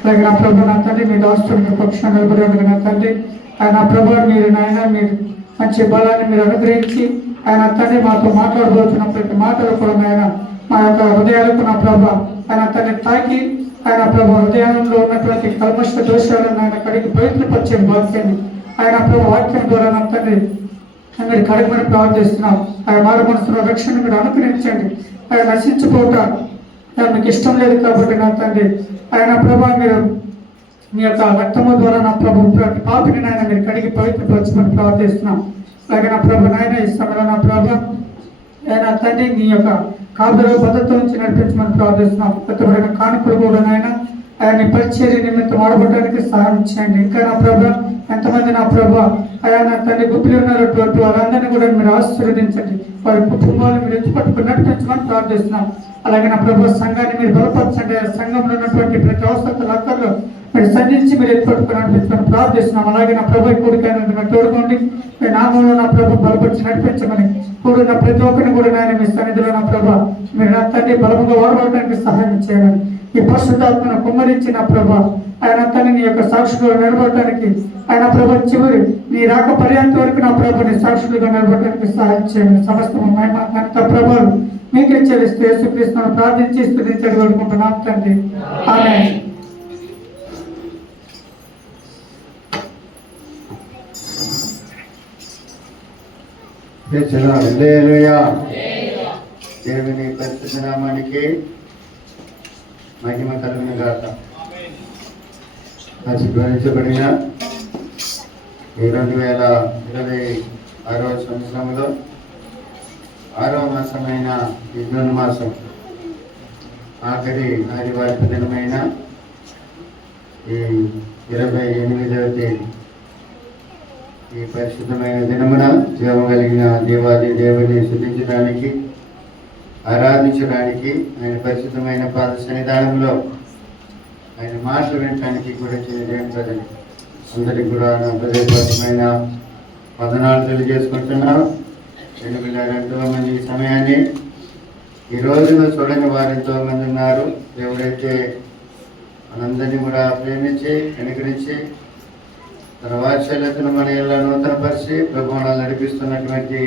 అలాగే నా ప్రభు నా తండ్రి మీ దాస్తున్న పక్షాన్ని నిలబడి ఉండగా నా తండ్రి ఆయన ప్రభు మీరు నాయన మీరు మంచి బలాన్ని మీరు అనుగ్రహించి ఆయన తండ్రి మాతో మాట్లాడబోతున్న ప్రతి మాటలు కూడా ఆయన మా యొక్క హృదయాలకు నా ప్రభ ఆయన తండ్రి తాకి ఆయన ప్రభు హృదయంలో ఉన్నటువంటి కల్మష దోషాలను ఆయన కడిగి పవిత్రపరిచే వాక్యాన్ని ఆయన ప్రభు వాక్యం ద్వారా నా తండ్రి మీరు కడగమని ప్రార్థిస్తున్నాం. ఆయన మారు మనసులో రక్షణ మీరు అనుగ్రహించండి. ఆయన నశించిపోవటం మీకు ఇష్టం లేదు కాబట్టి నా తండ్రి ఆయన ప్రభా మీరు మీ యొక్క రక్తము ద్వారా నా ప్రభు ప్రతి పాపిని నాయన మీరు కడిగి పవిత్రపరచమని ప్రార్థిస్తున్నాం. అలాగే నా ప్రభు నాయన ఈ సమయంలో నా ప్రభు ఆయన తండ్రి మీ యొక్క కాపుదల భద్రత నుంచి నడిపించమని ప్రార్థిస్తున్నాం. కొత్తబడిన కానుకలు కూడా నాయన ఆయన పరిచర్య నిమిత్తం ఆడబడడానికి సహాయం చేయండి. ఇంకా నా ప్రభు ఎంతమంది నా ప్రభు అయా నా తండ్రి గుప్పిలు ఉన్నటువంటి వారందరినీ కూడా మీరు ఆశీర్వదించండి. వారి కుటుంబాలను మీరు ఎత్తుపట్టుకుని నడిపించమని ప్రార్థిస్తున్నాం. అలాగే నా ప్రభు సంఘాన్ని మీరు బలపరచండి. సంఘంలో ఉన్నటువంటి ప్రతి అవసరతలు అక్కర్లో మీరు సంధించి మీరు ఎత్తుపట్టుకుని నడిపించమని ప్రార్థిస్తున్నాం. అలాగే నా ప్రభు కూడికైనా మీరు తోడుకోండి. మీ నామంలో నా ప్రభు బలపరిచి నడిపించమని కూడిన ప్రతి ఒక్కరిని కూడా నాయన మీ సన్నిధిలో నా ప్రభు మీరు నా తండ్రి బలముగా వాడబడడానికి సహాయం చేయాలని ఈ పరిశుద్ధాత్మను కుమ్మరించి నా ప్రభు ఆయన తండ్రి నీ యొక్క సాక్షులుగా నిలబడటానికి ఆయన ప్రభు చివరి నీ రాక పర్యంత వరకు నా ప్రభుని సాక్షులుగా నిలబడటానికి సహాయం చేయండి. సమస్తము అంత ప్రభావం మీకే చెల్లిస్తూ యేసుక్రీస్తును ప్రార్థించి స్తుతించి వేడుకుంటున్నాం తండ్రి. ఆమేన్. దేవుని పరిశుద్ధ నామానికి మహిమ కలుగును గాక. ఆశీర్వదించబడిన ఈ 2026 సంవత్సరంలో 6వ మాసమైన ఈ జూన్ మాసం ఆఖరి ఆదివారి దినమైన ఈ 28వ తేదీ ఈ పరిశుద్ధమైన దినమున జీవం కలిగిన దేవాది దేవుని స్తుతించడానికి ఆరాధించడానికి ఆయన పరిశుద్ధమైన పాద సన్నిధానంలో ఆయన మాటలు వినటానికి కూడా చేయలేని ప్రజలు అందరికీ కూడా నా హృదయపూర్వకమైన వందనాలు తెలియజేసుకుంటున్నాం. 2,200 మంది ఈ సమయాన్ని ఈ రోజున చూడని వారు ఎంతో మంది ఉన్నారు. దేవుడైతే మనందరినీ కూడా ప్రేమించి అనుగ్రహించి తన వాత్సల్యతను మన ఇలా నూతనపరిచి ప్రభువును నడిపిస్తున్నటువంటి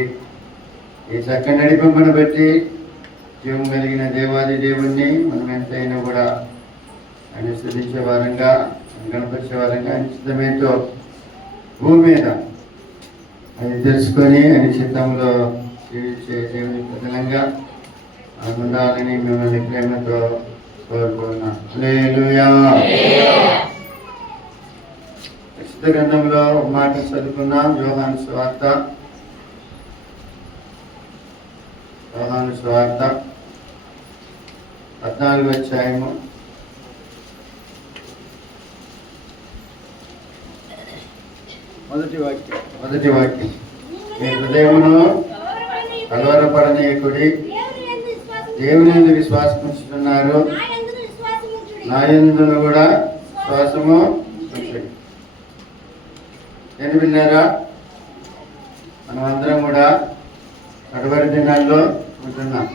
ఈ చక్కని నడిపింపును బట్టి జీవం కలిగిన దేవాది దేవుణ్ణి మనం ఎంతైనా కూడా ఆయన స్తుతించే వారంగా గణపరిచే వారంగా ఆయన చిత్తమేంటో భూమి మీద అది తెలుసుకొని ఆయన చిత్తంలో జీవించే దేవుని ప్రజలంగా ఉండాలని మిమ్మల్ని ప్రేమతో కోరుకున్నాం. హల్లెలూయా. పరిశుద్ధ గ్రంథంలో ఒక మాట చదువుకున్నాం. యోహాను సువార్త 14వ అధ్యాయము 1వ వాక్యం. మీ హృదయమును కలవరపడనీయకుడి, దేవుని యందు విశ్వాసం ఉంచుతున్నారు, నా యందును కూడా విశ్వాసము ఉంచండి. నేను విన్నారా, మనమందరం కూడా కడవరి దినాల్లో ఉంటున్నాం.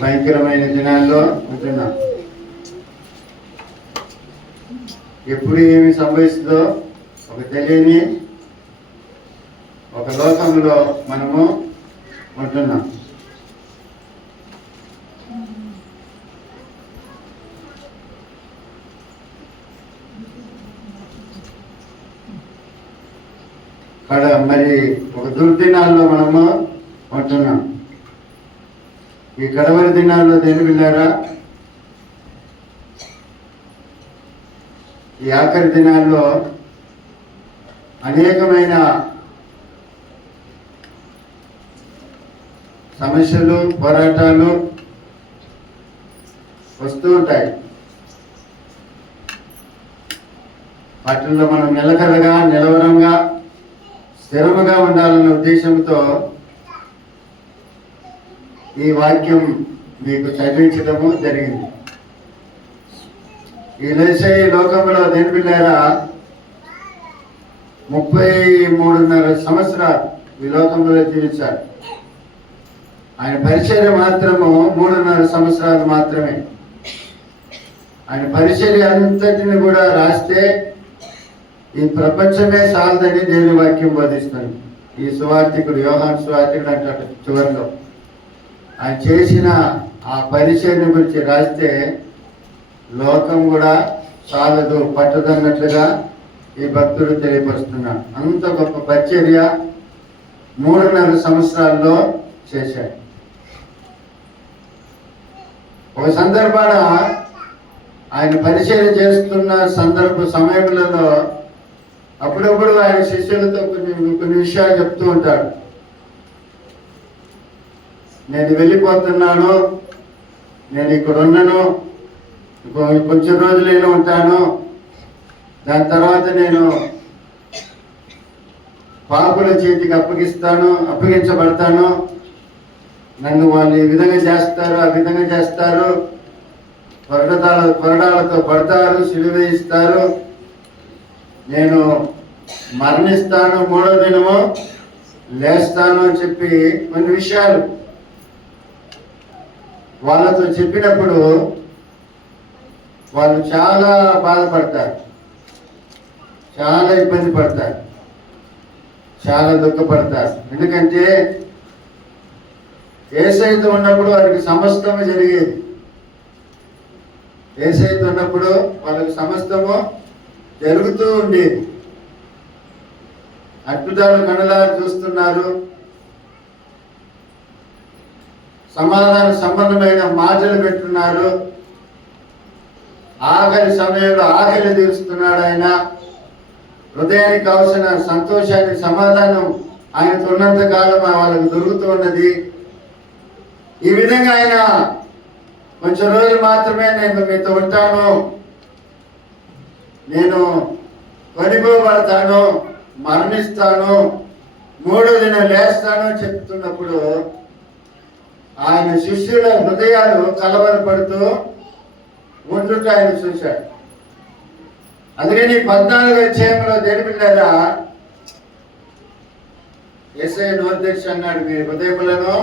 భయంకరమైన దినాల్లో ఉంటున్నాం. ఎప్పుడు ఏమి సంభవిస్తుందో ఒక తెలియని ఒక లోకంలో మనము ఉంటున్నాం. మరి ఒక దుర్దినాల్లో మనము ఉంటున్నాం. ఈ కడవరి దినాల్లో దేని వెళ్ళారా, ఈ ఆఖరి దినాల్లో అనేకమైన సమస్యలు పోరాటాలు వస్తూ ఉంటాయి. వాటిల్లో మనం నిలకడగా నిలవరంగా స్థిరముగా ఉండాలన్న ఉద్దేశంతో ఈ వాక్యం మీకు చదివించడము జరిగింది. ఈ లోకంలో దేని పిల్లారా 33.5 సంవత్సరాలు ఈ లోకంలో జీవించారు. ఆయన పరిచర్య మాత్రము 3.5 సంవత్సరాలు మాత్రమే. ఆయన పరిచర్య అంతటిని కూడా రాస్తే ఈ ప్రపంచమే సాలదని దేవుని వాక్యం బోధిస్తుంది. ఈ సువార్థికుడు యోహాను సువార్థికుడు అంటాడు చివరిలో ఆయన చేసిన ఆ పరిచర్య గురించి రాస్తే లోకం కూడా చాలదు పట్టదన్నట్లుగా ఈ భక్తుడు తెలియపరుస్తున్నాడు. అంత గొప్ప పరిచర్య 3.5 సంవత్సరాల్లో చేశాడు. ఒక సందర్భాన ఆయన పరిచర్య చేస్తున్న సమయంలో అప్పుడప్పుడు ఆయన శిష్యులతో కొన్ని విషయాలు చెప్తూ ఉంటాడు. నేను వెళ్ళిపోతున్నాను, నేను ఇక్కడ ఉన్నాను, కొంచెం రోజులైనా ఉంటాను, దాని తర్వాత నేను పాపుల చేతికి అప్పగించబడతాను, నన్ను వాళ్ళు ఈ విధంగా చేస్తారు, ఆ విధంగా చేస్తారు, కొరడాలతో పడతారు, సిలువ వేయిస్తారు, నేను మరణిస్తాను, 3వ దినము లేస్తాను అని చెప్పి కొన్ని విషయాలు వాళ్ళతో చెప్పినప్పుడు వాళ్ళు చాలా బాధపడతారు, చాలా ఇబ్బంది పడతారు, చాలా దుఃఖపడతారు. ఎందుకంటే యేసయ్యతో ఉన్నప్పుడు వారికి సమస్తము జరిగేది. యేసయ్యతో ఉన్నప్పుడు వాళ్ళకి సమస్తము జరుగుతూ ఉండేది. అద్భుతాలు కనులారా చూస్తున్నారు, సమాధాన సంబంధమైన మాటలు పెట్టున్నారు, ఆఖరి సమయంలో ఆకలి తీరుస్తున్నాడు ఆయన. హృదయానికి కావలసిన సంతోషాన్ని సమాధానం ఆయనతో ఉన్నంత కాలం వాళ్ళకు దొరుకుతూ ఉన్నది. ఈ విధంగా ఆయన కొంచెం రోజులు మాత్రమే నేను మీతో ఉంటాను, నేను కొనిపోబడతాను, మరణిస్తాను, 3వ దినం లేస్తాను చెప్తున్నప్పుడు ఆయన శిష్యుల హృదయాలు కలవరపడుతూ ఉంటుంటే ఆయన చూశాడు. అందుకని 14వ అధ్యాయంలో దేనిపిల్లారా యేసయ్య నోర్దర్శి అన్నాడు, మీ హృదయములను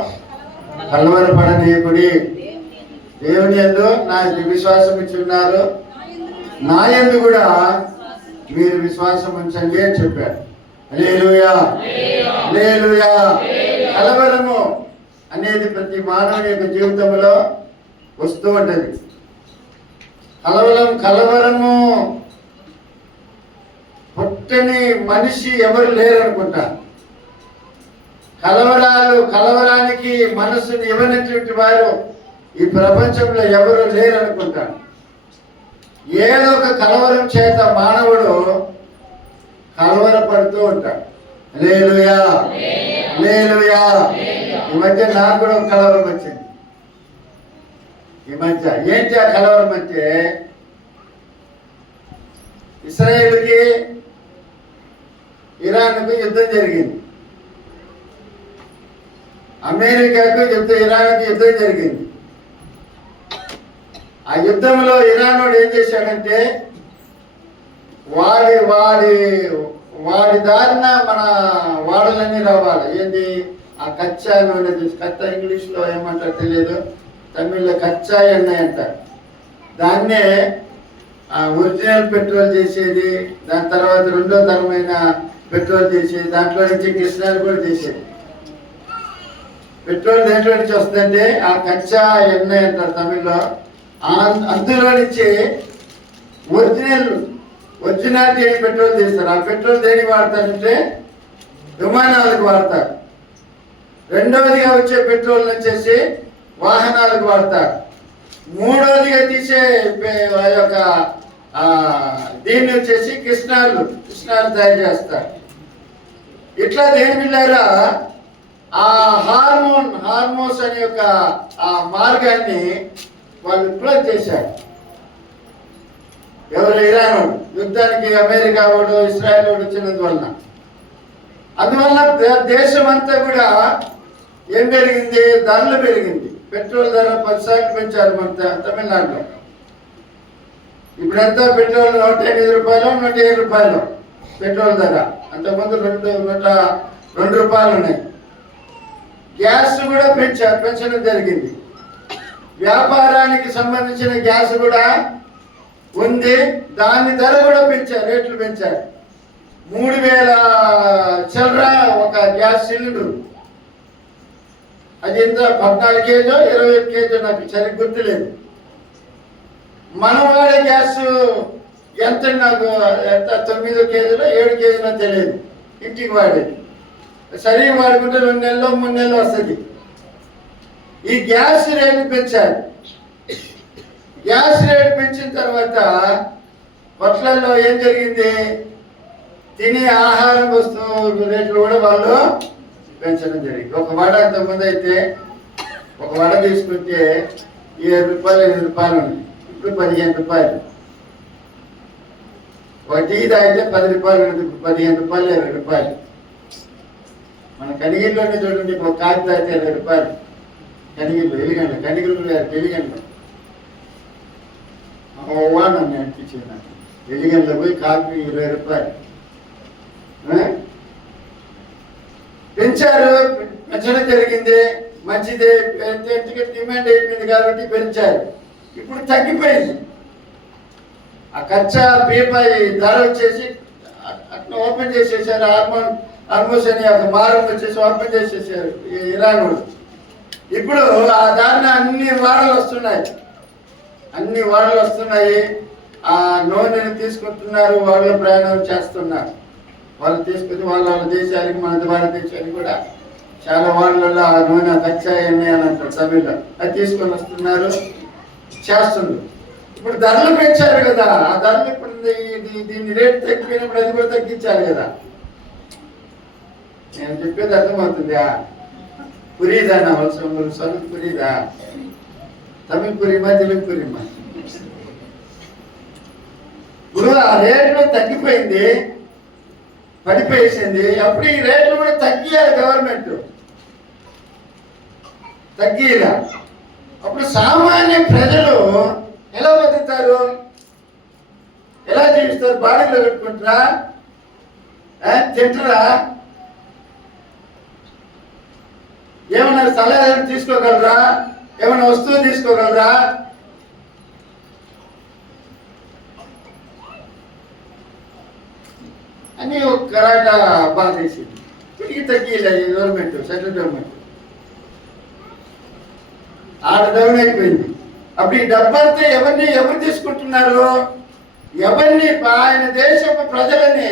కలవరపడనీయకుడి, దేవుని యందు నా విశ్వాసం ఇచ్చున్నారు, నా యందు కూడా మీరు విశ్వాసం ఉంచండి అని చెప్పాడు. హల్లెలూయా, హల్లెలూయా. కలవరము అనేది ప్రతి మానవుని యొక్క జీవితంలో వస్తూ ఉంటుంది. కలవరము పుట్టని మనిషి ఎవరు లేరు అనుకుంటా. కలవరానికి మనసుని ఇవ్వనటువంటి వారు ఈ ప్రపంచంలో ఎవరు లేరు అనుకుంటా. ఏదో ఒక కలవరం చేత మానవుడు కలవరపడుతూ ఉంటాడు. హల్లెలూయా, హల్లెలూయా. ఈ మధ్య నాకు కూడా ఒక కలవరం వచ్చింది. ఈ మధ్య ఏంటి ఆ కలవరం అంటే, ఇశ్రాయేలుకి ఇరాన్కు యుద్ధం జరిగింది, అమెరికాకు ఇరాన్కి యుద్ధం జరిగింది. ఆ యుద్ధంలో ఇరానోడు ఏం చేశాడంటే వాడి దారిన మన వాడలన్నీ రావాలి. ఏంటి ఆ కచ్చా నూనె తీసి, కచ్చా ఇంగ్లీష్లో ఏమంటారు తెలియదు, తమిళ్లో కచ్చా ఎన్నె అంటారు. దాన్నే ఒరిజినల్ పెట్రోల్ చేసేది, దాని తర్వాత 2వ తరమైన పెట్రోల్ చేసేది, దాంట్లో నుంచి కిరసనాయిల్ కూడా చేసేది. పెట్రోల్ దేంట్లో నుంచి వస్తుందంటే ఆ కచ్చా ఎన్నె అంటారు తమిళ్లో. అందులో నుంచి ఒరిజినాలిటీ పెట్రోల్ చేస్తారు. ఆ పెట్రోల్ దేనికి వాడతారంటే విమానాలకు వాడతారు. 2వదిగా వచ్చే పెట్రోల్ వచ్చేసి వాహనాలకు వాడతారు. 3వదిగా తీసే ఆ యొక్క దీన్ని వచ్చేసి కిరసనాయిల్ తయారు చేస్తారు. ఇట్లా దేని పిల్లారా ఆ హార్మోన్స్ అనే యొక్క ఆ మార్గాన్ని వాళ్ళు క్లోజ్ చేశారు. ఎవరు? ఇరాన్ యుద్ధానికి అమెరికా వాడు ఇస్రాయల్ వాడు వచ్చినందువలన. అందువల్ల దేశం అంతా కూడా ఏం పెరిగింది? ధరలు పెరిగింది. పెట్రోల్ ధర 10 సార్లు పెంచారు మన తమిళనాడులో. ఇప్పుడంతా పెట్రోల్ 108 రూపాయలు 107 రూపాయలు పెట్రోల్ ధర. అంతకుముందు 2 రూపాయలు ఉన్నాయి. గ్యాస్ కూడా పెంచడం జరిగింది. వ్యాపారానికి సంబంధించిన గ్యాస్ కూడా ఉంది. దాని ధర కూడా పెంచారు, రేట్లు పెంచారు. 3000 చిల్లర ఒక గ్యాస్ సిలిండర్. అది ఎంత 14 కేజో 21 కేజో నాకు సరిగ్గా గుర్తులేదు. మనం వాడే గ్యాస్ ఎంత నాకు ఎంత 9 కేజీలో 7 కేజీలో తెలియదు. ఇంటికి వాడేది సరిగ్గా వాడుకుంటే 2 నెలలు 3 నెలలు వస్తుంది. ఈ గ్యాస్ రేటు పెంచారు. గ్యాస్ రేటు పెంచిన తర్వాత హోటళ్ళల్లో ఏం జరిగింది, తినే ఆహారం వస్తువు రేట్లు కూడా వాళ్ళు పెంచడం జరిగింది. ఒక వడ అంతకుముందు అయితే ఒక వడ తీసుకుంటే 7 రూపాయలు 8 రూపాయలు ఉంది, ఇప్పుడు 15 రూపాయలు. ఒక టీ తాగితే 10 రూపాయలు ఉంది, ఇప్పుడు 15 రూపాయలు 20 రూపాయలు. మన కనిగిరిలోనే చూడండి, ఒక కాఫీ తాగితే 20 రూపాయలు. కనిగిరిలో ఎలిగండ్ల, కనిగిరిలో ఎలిగండ్ల నన్ను అనిపించింది నాకు. ఎలిగండ్ల పోయి కాఫీ 20 రూపాయలు పెంచారు. పెంచడం జరిగింది, మంచిదే. డిమాండ్ అయిపోయింది కాబట్టి పెంచారు. ఇప్పుడు తగ్గిపోయింది. ఆ కచ్చా పీపాయి ధర వచ్చేసి అట్లా ఓపెన్ చేసేసారు. ఆల్మోస్ట్ అని ఒక మారం వచ్చేసి ఓపెన్ చేసేసారు ఇరాన్ వాళ్ళు. ఇప్పుడు ఆ దారిని అన్ని వాడలు వస్తున్నాయి. ఆ నూనెని తీసుకుంటున్నారు, వాళ్ళు ప్రయాణం చేస్తున్నారు. వాళ్ళు తీసుకుని వాళ్ళ దేశానికి, మన భారతదేశానికి కూడా చాలా వాళ్ళల్లో ఆ నూనె కచ్చా ఎన్నె అని అంటారు తమిళలో, అది తీసుకొని వస్తున్నారు, చేస్తున్నారు. ఇప్పుడు ధరలు పెంచారు కదా, ఆ ధరలు ఇప్పుడు దీన్ని రేటు తగ్గిపోయినప్పుడు అది కూడా తగ్గించాలి కదా. నేను చెప్పేది అర్థమవుతుందా? పురీదా నా అవసరం, చదువు పురీదా, తమిళ పురిమా తెలుగు పురిమా. ఇప్పుడు ఆ రేట్లు తగ్గిపోయింది, పడిపోయేసింది. అప్పుడు ఈ రేట్లు కూడా తగ్గియాలి, గవర్నమెంట్ తగ్గిలా. అప్పుడు సామాన్య ప్రజలు ఎలా బతుకుతారు, ఎలా జీవిస్తారు? బాడీలో పెట్టుకుంటారా, తింటారా, ఏమన్నా సలహాలు తీసుకోగలరా, ఏమైనా వస్తువు తీసుకోగలరా? అని ఒక కరాట బాధేసింది. ఇప్పటికీ తగ్గిలే ఈ గవర్నమెంట్, సెంట్రల్ గవర్నమెంట్ ఆడ డౌన్ అయిపోయింది. అప్పుడు ఈ డబ్బంతా ఎవరు తీసుకుంటున్నారు? ఎవరిని? ఆయన దేశపు ప్రజలని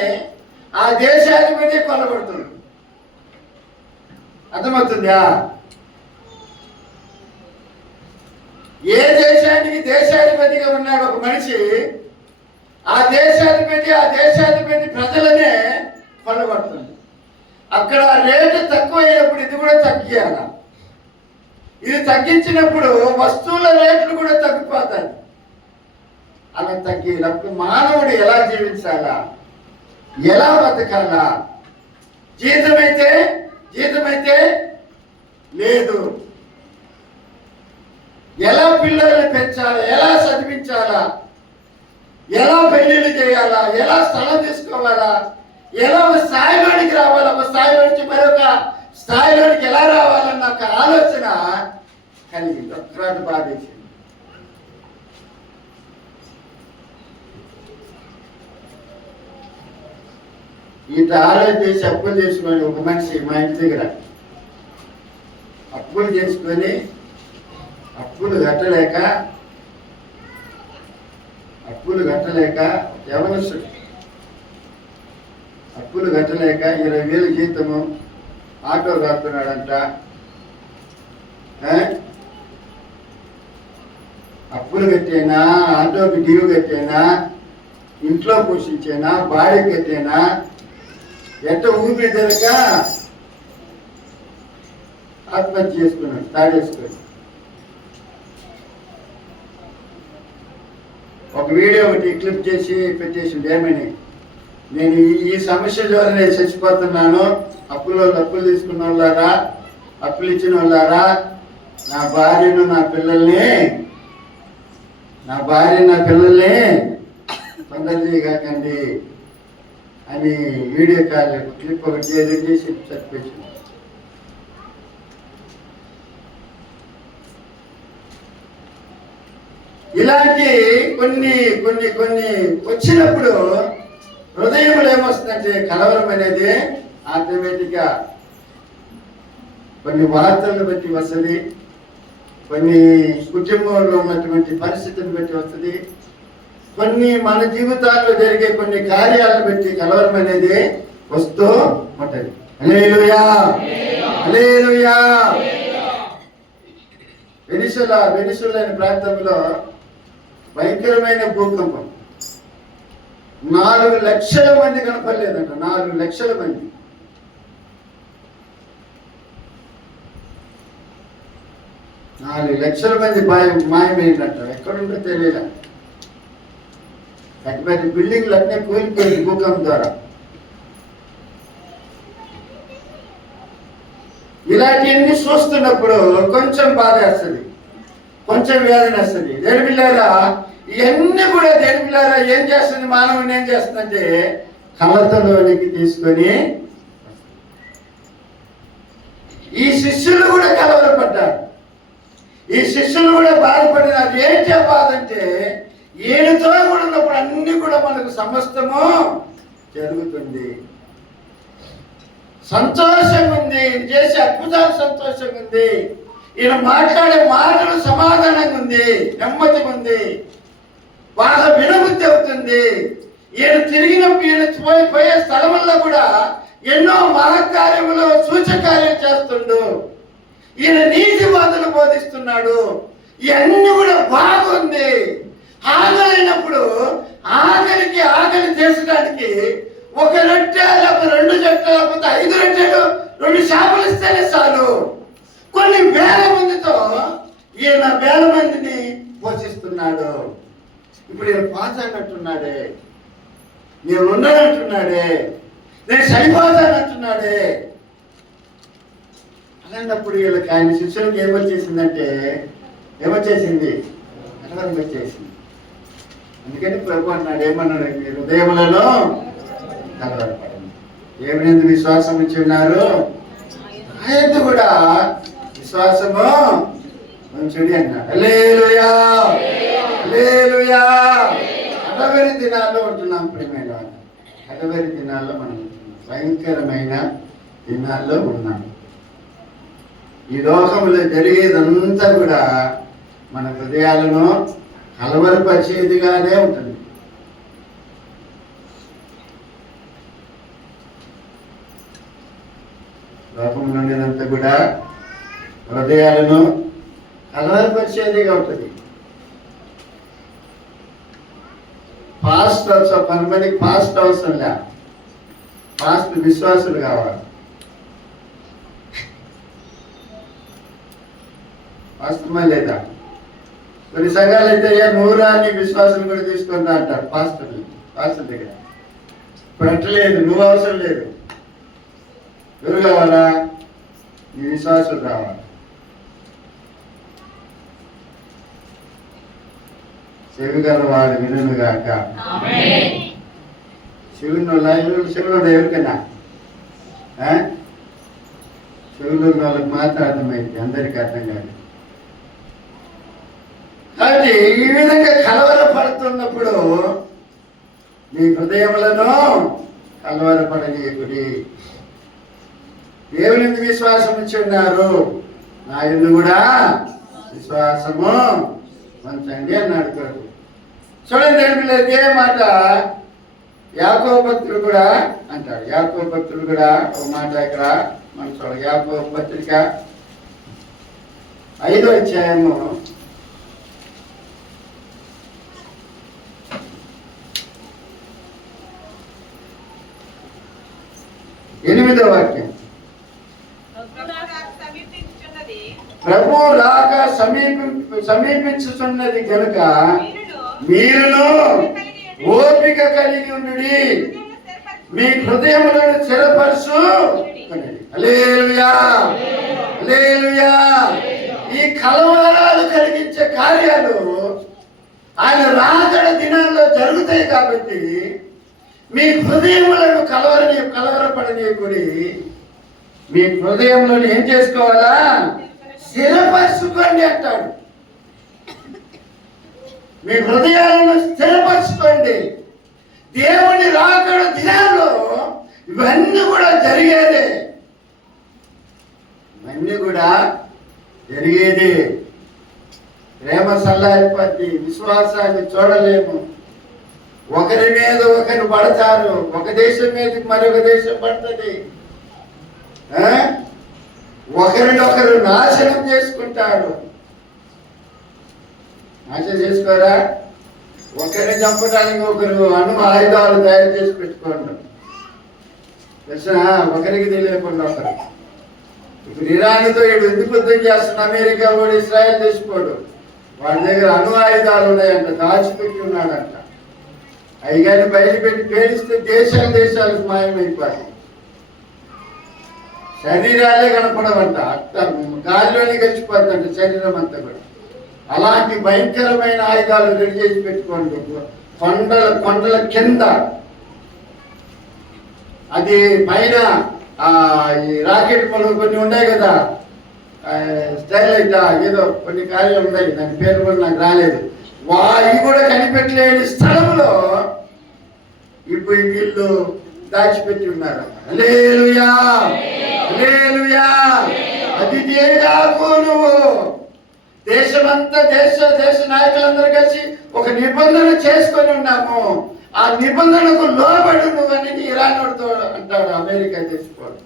ఆ దేశానికి మీదే కొనబడుతున్నారు. అర్థమవుతుందా? ఏ దేశానికి దేశాధిపతిగా ఉన్నాడు ఒక మనిషి, ఆ దేశాధిపతి ప్రజలనే కొనబడుతుంది. అక్కడ రేటు తక్కువ అయినప్పుడు ఇది కూడా తగ్గియాల. ఇది తగ్గించినప్పుడు వస్తువుల రేట్లు కూడా తగ్గిపోతాయి. అలా తగ్గినప్పుడు మానవుడు ఎలా జీవించాలా, ఎలా బతకాలా? జీతమైతే లేదు. ఎలా పిల్లల్ని పెంచాలా, ఎలా చదివించాలా, ఎలా పెళ్లిళ్ళు చేయాలా, ఎలా స్థలం తీసుకోవాలా, ఎలా ఒక స్థాయిలోనికి రావాలా, ఒక స్థాయిలో నుంచి మరొక స్థాయిలోనికి ఎలా రావాలన్న ఒక ఆలోచన కలిగింది. ఒక్కరాటు బాధేసింది. ఇంత ఆలోచన చేసి అప్పులు చేసుకొని ఒక మనిషి మా ఇంటి దగ్గర అప్పులు చేసుకొని అప్పులు కట్టలేక యవనస్తుడు అప్పులు కట్టలేక 20,000 జీతము ఆటో కాస్తున్నాడంట. అప్పులు కట్టేనా, ఆటోకి డ్యూ కట్టేనా, ఇంట్లో పోషించేనా, బాడీ కట్టేనా, ఎట్ట ఊపిరి తెరక ఆత్మహత్య చేసుకున్నాడు, తాడేసుకొని. ఒక వీడియో ఒకటి క్లిప్ చేసి పెట్టేసిండు. ఏమని, నేను ఈ సమస్య ద్వారా నేను చచ్చిపోతున్నాను, అప్పులు తీసుకున్న వాళ్ళారా, అప్పులు ఇచ్చిన వాళ్ళారా, నా భార్యను నా పిల్లల్ని తొందరగా కాకండి అని వీడియో కాల్ క్లిప్ ఒకటి ఎడిట్ చేసి చచ్చిపోయింది. ఇలాంటి కొన్ని కొన్ని కొన్ని వచ్చినప్పుడు హృదయంలో ఏమొస్తుందంటే కలవరం అనేది ఆటోమేటిక్గా కొన్ని వార్తలను బట్టి వస్తుంది, కొన్ని కుటుంబంలో ఉన్నటువంటి పరిస్థితులను బట్టి వస్తుంది, కొన్ని మన జీవితాల్లో జరిగే కొన్ని కార్యాలను బట్టి కలవరం అనేది వస్తూ ఉంటది. హల్లెలూయా, హల్లెలూయా. వెనిజులా అనే ప్రాంతంలో భయంకరమైన భూకంపం, 4 లక్షల మంది కనపడలేదంట. 4 లక్షల మంది. నాలుగు లక్షల మంది మాయమైందంట. ఎక్కడుంటో తెలియదు. పెద్ద పెద్ద బిల్డింగ్లు అన్నీ కూలిపోయింది భూకంపం ద్వారా. ఇలాంటివన్నీ చూస్తున్నప్పుడు కొంచెం బాధ వేస్తుంది, కొంచెం వేదన వస్తుంది. దేనిపిల్లారా ఇవన్నీ కూడా దేనిపిల్లారా ఏం చేస్తుంది? మానవుని ఏం చేస్తుందంటే కలతలోనికి తీసుకొని. ఈ శిష్యులు కూడా కలవరపడ్డారు, ఈ శిష్యులు కూడా బాధపడినారు. ఏంటి ఆ బాధ అంటే ఈయనతో కూడా ఉన్నప్పుడు అన్ని కూడా మనకు సమస్తము జరుగుతుంది, సంతోషంగా ఉంది, ఈయన చేసే అద్భుతాలు సంతోషంగా ఉంది, ఈయన మాట్లాడే మాటలు సమాధానంగా ఉంది, నెమ్మదిగా ఉంది, బాగా వినబుద్ధి అవుతుంది. ఈయన తిరిగినప్పుడు ఈయన పోయే స్థలముల్లో కూడా ఎన్నో మహత్కార్యములు సూచకార్యాలు చేస్తుండు. ఈయన నీతి బాధలు బోధిస్తున్నాడు. ఇవన్నీ కూడా బాగుంది. ఆకలినప్పుడు ఆకలి తీర్చడానికి ఒక రొట్టె లేకపోతే 2 జట్లు లేకపోతే 5 రొట్టెలు 2 చేపలు ఇస్తేనే చాలు. కొన్ని వేల మందితో ఈయన వేల మందిని పోషిస్తున్నాడు. ఇప్పుడు ఈయన పాస్ అన్నట్టున్నాడే, నేను ఉండనంటున్నాడే, నేను సరిపోతానంటున్నాడే. అలాంటప్పుడు వీళ్ళకి ఆయన శిష్యులకు ఏమొచ్చేసిందంటే ఏమొచ్చేసింది? కలవరం వచ్చేసింది. అందుకని ప్రభు అన్నాడు, ఏమన్నాడు? మీ హృదయములలో కలవరపడండి. ఏమైంది? విశ్వాసం ఇచ్చి ఉన్నారు, ఆయన కూడా విశ్వాసము ఉంచుడి అన్నాడు. హల్లెలూయా, హల్లెలూయా. కడవరి దినాల్లో ఉంటున్నాం ప్రియమైన. కడవరి దినాల్లో మనం ఉంటున్నాం, భయంకరమైన దినాల్లో ఉన్నాం. ఈ లోకంలో జరిగేదంతా కూడా మన హృదయాలను కలవరపరిచేదిగానే ఉంటుంది. లోకంలో ఉండేదంతా కూడా హృదయాలను కలవరపరిచేదిగా ఉంటుంది. పాస్ట్ అవసరం, 10 మందికి పాస్ట్ అవసరం లే, పాస్ట్ విశ్వాసులు కావాలి. వాస్తవమా లేదా? కొన్ని సంఘాలు అయితే 100 అని విశ్వాసం కూడా తీసుకుంటా అంటారు పాస్టర్ దగ్గర. పెట్టలేదు, నువ్వు అవసరం లేదు. ఎవరు కావాలా? నీ విశ్వాసులు రావాలి. చెవిగల వాడు వినును గాక. శివుడు ఎవరికైనా చెవులు వాళ్ళకి మాత్రం అర్థమైంది, అందరికీ అర్థం కాదు. కాబట్టి ఈ విధంగా కలవరపడుతున్నప్పుడు మీ హృదయములను కలవరపడనీయకుడి. దేవుని విశ్వాసం ఇచ్చి ఉన్నారు, నా యందు కూడా విశ్వాసము ఉంచండి అన్నాడు ప్రభు. చూడండి ఇదే మాట యాకోబు భక్తుడు కూడా అంటాడు. యాకోబు భక్తుడు కూడా ఒక మాట ఇక్కడ మనం చూడాలి. యాకోబు పత్రిక 5వ అధ్యాయము 8వ వాక్యం. ప్రభు రాక సమీపించుచున్నది కనుక మీరును ఓపిక కలిగి ఉండుడి, మీ హృదయములను స్థిరపరచు. హల్లెలూయా, హల్లెలూయా. ఈ కలవరాలు కలిగించే కార్యాలు ఆయన రాకడ దినాల్లో జరుగుతాయి కాబట్టి మీ హృదయములను కలవరపడనీయకుడి. మీ హృదయంలో ఏం చేసుకోవాలా? స్థిరపరచుకోండి అంటాడు. మీ హృదయాలను స్థిరపరచుకోండి. దేవుని రాకడ దినాల్లో ఇవన్నీ కూడా జరిగేదే. ఇవన్నీ కూడా జరిగేది. ప్రేమ సల్లారిపోద్ది, విశ్వాసాన్ని చూడలేము. ఒకరి మీద ఒకరు పడతారు, ఒక దేశం మీదకి మరొక దేశం పడుతుంది. ఒకరినొకరు నాశనం చేసుకుంటారు. నాశనం చేసుకోరా? ఒకరిని చంపడానికి ఒకరు ఆయుధాలు తయారు చేసి పెట్టుకోండి. తెలిసిన ఒకరికి తెలియకుండా ఒకరు. ఇప్పుడు ఇరాన్తో ఎందుకు యుద్ధం చేస్తున్న అమెరికా కూడా ఇస్రాయల్ చేసుకోడు. వాడి దగ్గర ఆయుధాలు ఉన్నాయంట, దాచిపెట్టి ఉన్నాడంట. అవి కానీ బయటపెట్టి పేలిస్తే దేశాలకు మాయమైపోయి శరీరాలే కనపడవంట. గాలిలోనే గడిచిపోతుందంట శరీరం అంతా కూడా. అలాంటి భయంకరమైన ఆయుధాలు రెడీ చేసి పెట్టుకోండి. కొండల కింద అది పైన ఈ రాకెట్ పనులు కొన్ని ఉన్నాయి కదా, స్టైలైట్ ఏదో కొన్ని కార్యాలు ఉన్నాయి, దాని పేరు కూడా నాకు రాలేదు. వారి కూడా కనిపెట్టలేని స్థలంలో ఇప్పుడు వీళ్ళు దాచిపెట్టి ఉన్నారు. హల్లెలూయా, హల్లెలూయా. అది దేనిగాకు నువ్వు దేశమంతా దేశ నాయకులందరూ కలిసి ఒక నిబంధన చేసుకొని ఉన్నాము. ఆ నిబంధనకు లోబడు నువ్వని ఇరాన్ అంటాడు అమెరికా దేశపోడు.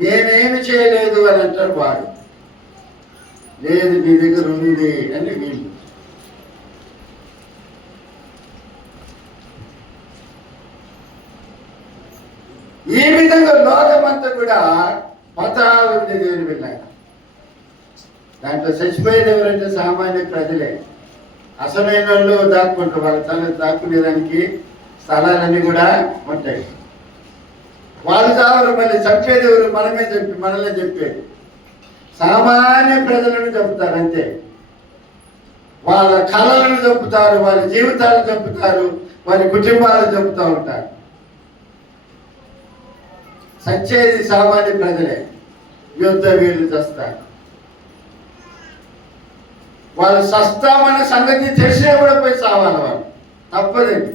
మేమేమి చేయలేదు అని అంటారు వాడు. లేదు నీ దగ్గర ఉంది అని వీళ్ళు. ఈ విధంగా లోకమంతా కూడా పతా ఉంది దేని వెళ్ళాక. దాంట్లో చచ్చిపోయేది ఎవరంటే సామాన్య ప్రజలే. అసలైన వాళ్ళు దాక్కుంటారు. వాళ్ళ తల దాక్కునేదానికి స్థలాలన్నీ కూడా ఉంటాయి. వాళ్ళు చావరు. మళ్ళీ చంపేది ఎవరు? మనమే చెప్పేది. సామాన్య ప్రజలను చంపుతారు అంతే. వాళ్ళ కళలను చంపుతారు, వాళ్ళ జీవితాలు చంపుతారు, వారి కుటుంబాలు చంపుతూ ఉంటారు. సచ్చేది సామాన్య ప్రజలే. యుద్ధ వీళ్ళు చస్తారు. వాళ్ళు సస్తామన్న సంగతి తెలిసినా కూడా పోయి సావాలి. వాళ్ళు తప్పదండి.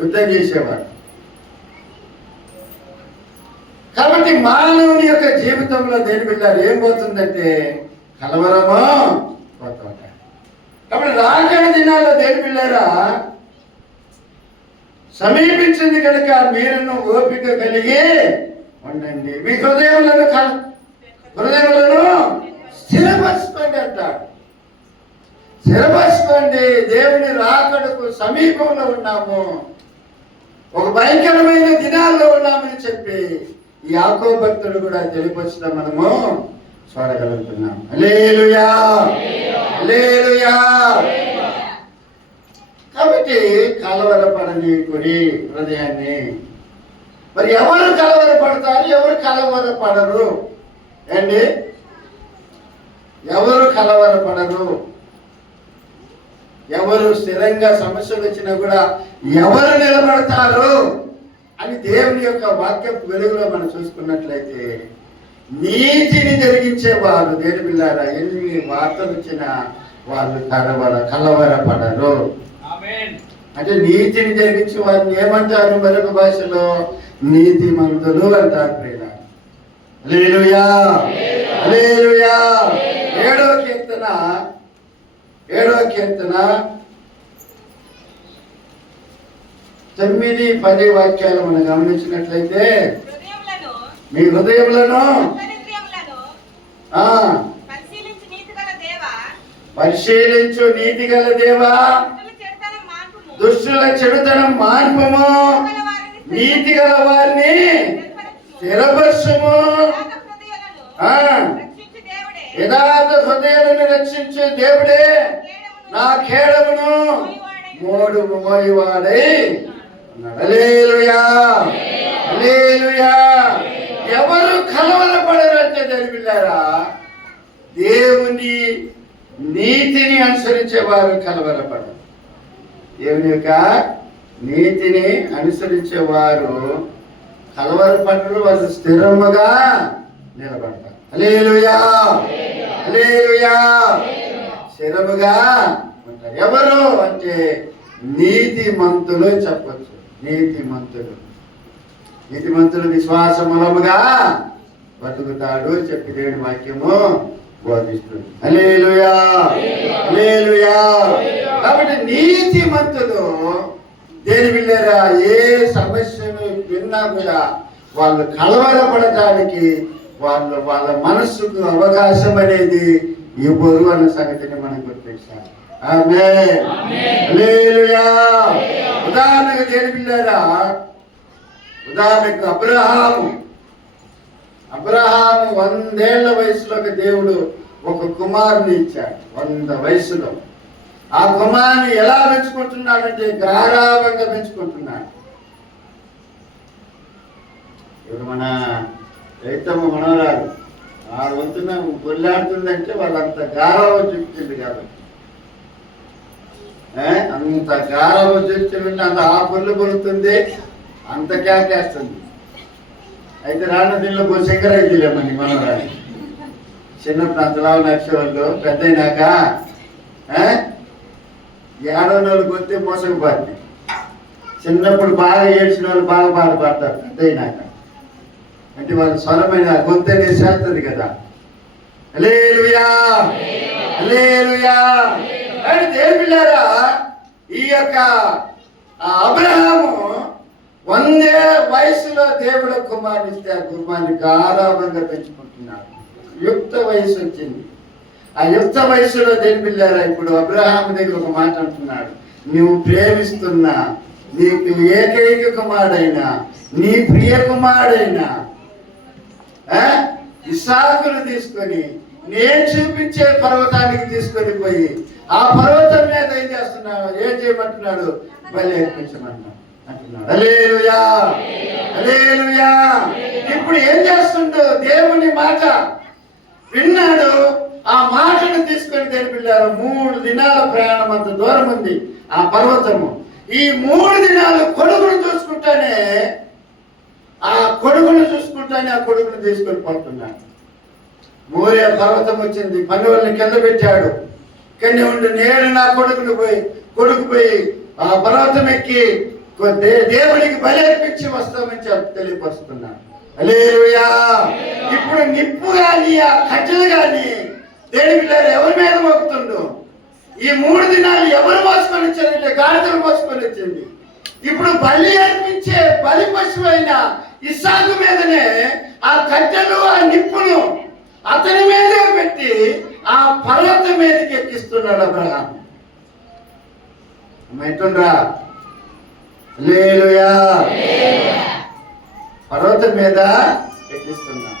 యుద్ధం చేసేవాడు. కాబట్టి మానవుని యొక్క జీవితంలో దేని వెళ్ళారు ఏం పోతుందంటే కలవరమో పోతుంట. కాబట్టి రాకడ దినాల్లో దేని వెళ్ళారా సమీపించింది కనుక మీరును ఓపిక కలిగి ఉండండి. మీ హృదయములను స్థిరపరచుకోండి అంటాడు. స్థిరపరచుకోండి. దేవుని రాకడకు సమీపంలో ఉన్నాము, ఒక భయంకరమైన దినాల్లో ఉన్నామని చెప్పి ఈ యాకోబు భక్తుడు కూడా తెలియపరచడం మనము చూడగలుగుతున్నాం. హల్లెలూయా, హల్లెలూయా. కాబట్టి కలవరపడని కొడి హృదయాన్ని. మరి ఎవరు కలవరపడతారు, ఎవరు కలవరపడరు అండి? ఎవరు కలవరపడరు? ఎవరు స్థిరంగా సమస్యలు వచ్చినా కూడా ఎవరు నిలబడతారు అని దేవుని యొక్క వాక్యపు వెలుగులో మనం చూసుకున్నట్లయితే నీతిని జరిగించేవారు దేని పిల్లారా ఎన్ని వార్తలు వచ్చినా వాళ్ళు కలవరపడరు. అంటే నీతిని జరిగించే వారిని ఏమంటారు? మరొక భాషలో నీతిమంతులు అంటారు. ప్రియులారా, హల్లెలూయా, హల్లెలూయా. 7వ కీర్తన 9-10 వాక్యాలు మనం గమనించినట్లయితే మీ హృదయములను పరిశీలించు నీతిగల దేవా, దుష్టుల చెడుతనం మాన్పము, నీతి గల వారిని స్థిరపరచుము, యథార్థ హృదయాలను రక్షించే దేవుడే నా ఖేడమును మోయువాడై. హల్లెలూయా, హల్లెలూయా. ఎవరు కలవరపడరు అంటే తెలిపిల్లారా దేవుని నీతిని అనుసరించే వారు కలవరపడరు. దేవుని యొక్క నీతిని అనుసరించే వారు కలవరపడరు. వాళ్ళు స్థిరముగా నిలబడతారు. హల్లెలూయా, హల్లెలూయా. స్థిరముగా ఉంటారు. ఎవరు అంటే నీతిమంతులు చెప్పచ్చు. నీతిమంతులు విశ్వాస మూలముగా బతుకుతాడు చెప్పి దేవుని వాక్యము బోధిస్తుంది. హల్లెలూయా, హల్లెలూయా. కాబట్టి నీతిమంతులు దేని వెళ్ళారా, ఏ సమస్యను విన్నా కూడా వాళ్ళు కలవరపడటానికి వాళ్ళ మనస్సుకు అవకాశం అనేది ఇవ్వరు అన్న సంగతిని మనం గుర్తించాలి. ఆమేన్, హల్లెలూయా. ఉదాహరణకు దేని వెళ్ళారా, ఉదాహరణకు అబ్రహాము 100 ఏళ్ల వయసులోకి దేవుడు ఒక కుమారుని ఇచ్చాడు. 100 వయసులో ఆ కుమారుని ఎలా పెంచుకుంటున్నాడంటే గారాబంగా పెంచుకుంటున్నాడు. ఇప్పుడు మన రైతమ్మ మనవరాలు ఆ వంతున పొల్లాడుతుందంటే వాళ్ళంత గారాబం చూపించింది కాబట్టి, అంత గారాబం చూపించిందంటే అంత ఆ పొల్లు పొలుతుంది, అంత కేకేస్తుంది. అయితే రాన్న దీనిలో శంకర అయితేలేమని మనవరాలు చిన్నప్పుడు అంతలా నచ్చేవాళ్ళు, పెద్ద అయినాక 7వ నెలకు వస్తే మోసకపోద్ది. చిన్నప్పుడు బాగా ఏడ్చిన వాళ్ళు బాగా బాధపడతారు పెద్ద అయినాక. అంటే వాళ్ళ స్వరమైన గొంతు అనేది చేస్తుంది కదా. హల్లెలూయా, హల్లెలూయా. దేవుని పిల్లారా, ఈ యొక్క అబ్రహాము 100 వయసులో దేవుడు కుమారుని ఇస్తే ఆ కుమారుని గారాబంగా పెంచుకుంటున్నాడు. యుక్త వయసు వచ్చింది. ఆ యుక్త వయసులో దేని పిల్లారా, ఇప్పుడు అబ్రహాం దగ్గర ఒక మాట అంటున్నాడు, నువ్వు ప్రేమిస్తున్నా నీకు ఏకైక కుమారుడైనా నీ ప్రియ కుమారుడైనా ఇస్సాకును తీసుకొని నేను చూపించే పర్వతానికి తీసుకొని పోయి ఆ పర్వతం మీద ఏం చేయమంటున్నాడు, బలి అర్పించమన్నాడు అంటున్నాడు. హల్లెలూయా, హల్లెలూయా. ఇప్పుడు ఏం చేస్తుండో దేవుని మాట విన్నాడు. ఆ మాటను తీసుకొని దేని పిల్లారు 3 దినాల ప్రయాణం, అంత దూరం ఉంది ఆ పర్వతము. ఈ 3 దినాలు కొడుకును చూసుకుంటానే ఆ కొడుకును తీసుకొని పడుతున్నాడు. మోరియా పర్వతం వచ్చింది, పన్నువల్ని కింద పెట్టాడు. కింద ఉండి నేను నా కొడుకు పోయి ఆ పర్వతం ఎక్కి దేవునికి బలి అర్పించి వస్తామని తెలియపరుస్తున్నాడు. హల్లెలూయా. ఇప్పుడు నిప్పు కానీ ఆ కట్టెలు కానీ దేని పిల్లలు ఎవరి మీద మోపుతుండో, ఈ 3 దినాలు ఎవరు మోసుకొని వచ్చారంటే గాడిదలు మోసుకొని వచ్చింది. ఇప్పుడు బలి అర్పించే బలి పశువు అయిన ఇస్సాకు మీదనే ఆ కట్టెలు ఆ నిప్పును అతని మీదే పెట్టి ఆ పర్వతం మీదకి ఎక్కిస్తున్నాడు అబ్రహాం. ఏంటుండ్రా, హల్లెలూయా. పర్వతం మీద ఎక్కిస్తున్నా.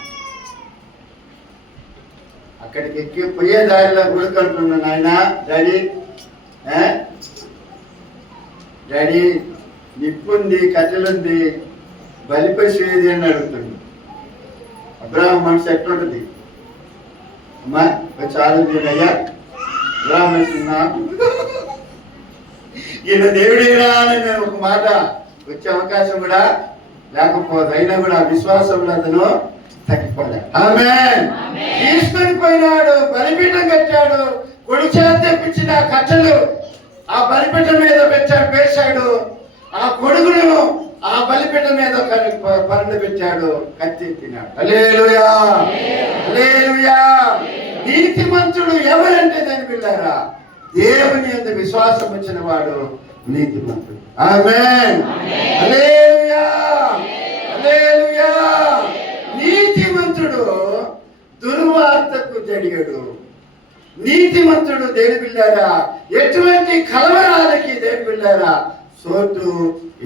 అక్కడికి ఎక్కి పోయే దారిలో గుడికంటున్నా, నాయన డాడీ నిప్పుంది, కట్టెలుంది, బలిపశు ఏది అని అడుగుతుంది. అబ్రహాం మనసు ఎట్లుంటుంది, అమ్మా చాలు అయ్యా అబ్రహాం ఈయన దేవుడేనా అని నేను ఒక మాట వచ్చే అవకాశం కూడా లేకపోతే, అయినా కూడా విశ్వాసంలో అతను తగ్గిపోలే. ఆమేన్. తీసుకొని పోయినాడు, బలిపీఠం కట్టాడు, కొడి చేత తెప్పించిన కట్టెలు ఆ బలిపీఠం మీద పేర్చాడు. ఆ కొడుకును ఆ బలిపీఠం మీద పరణ పెట్టాడు, కత్తి ఎత్తినాడు. హల్లెలూయా, హల్లెలూయా. నీతిమంతుడు ఎవరంటే దాని పిల్లారా, దేవుని యందు విశ్వాసం వచ్చిన వాడు నీతిమంతుడు. ఆమేన్, హల్లెలూయా, హల్లెలూయా. నీతిమంతుడు దుర్వార్తకు జడిగడు. నీతిమంతుడు దేని పిల్లారా ఎటువంటి కలవరాలకి దేని పిల్లారా సోటు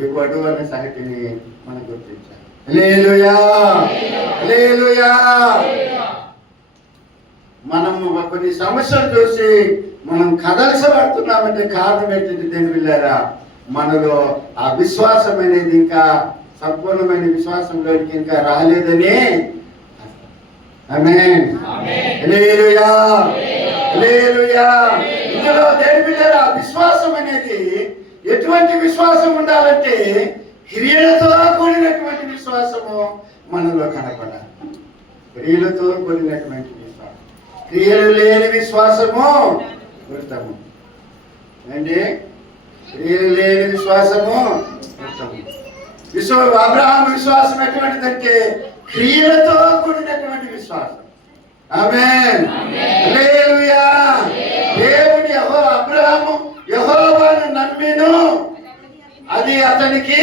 ఇవ్వడు అనే సంగతిని మనం గుర్తించాలి. హల్లెలూయా, హల్లెలూయా. మనము కొన్ని సమస్యలు చూసి మనం కదల్చబడుతున్నామంటే కారణం ఏంటంటే దేని పిల్లారా, మనలో ఆ విశ్వాసం అనేది ఇంకా సంపూర్ణమైన విశ్వాసంలోనికి ఇంకా రాలేదని. ఆమేన్, హల్లెలూయా, హల్లెలూయా. ఇందులో దేని పిల్లరా విశ్వాసం అనేది ఎటువంటి విశ్వాసం ఉండాలంటే క్రియలతో కూడినటువంటి విశ్వాసము మనలో కనపడాలి. క్రియలతో కూడినటువంటి విశ్వాసం. క్రియలు లేని విశ్వాసము వృత్తము. అంటే క్రియలు లేని విశ్వాసము వృత్తము. అబ్రహాము విశ్వాసం ఎటువంటిదంటే క్రియలతో కూడినటువంటి విశ్వాసం. ఆమేన్. హల్లెలూయా. దేవుని అబ్రహాము యెహోవాను నమ్మిను, అది అతనికి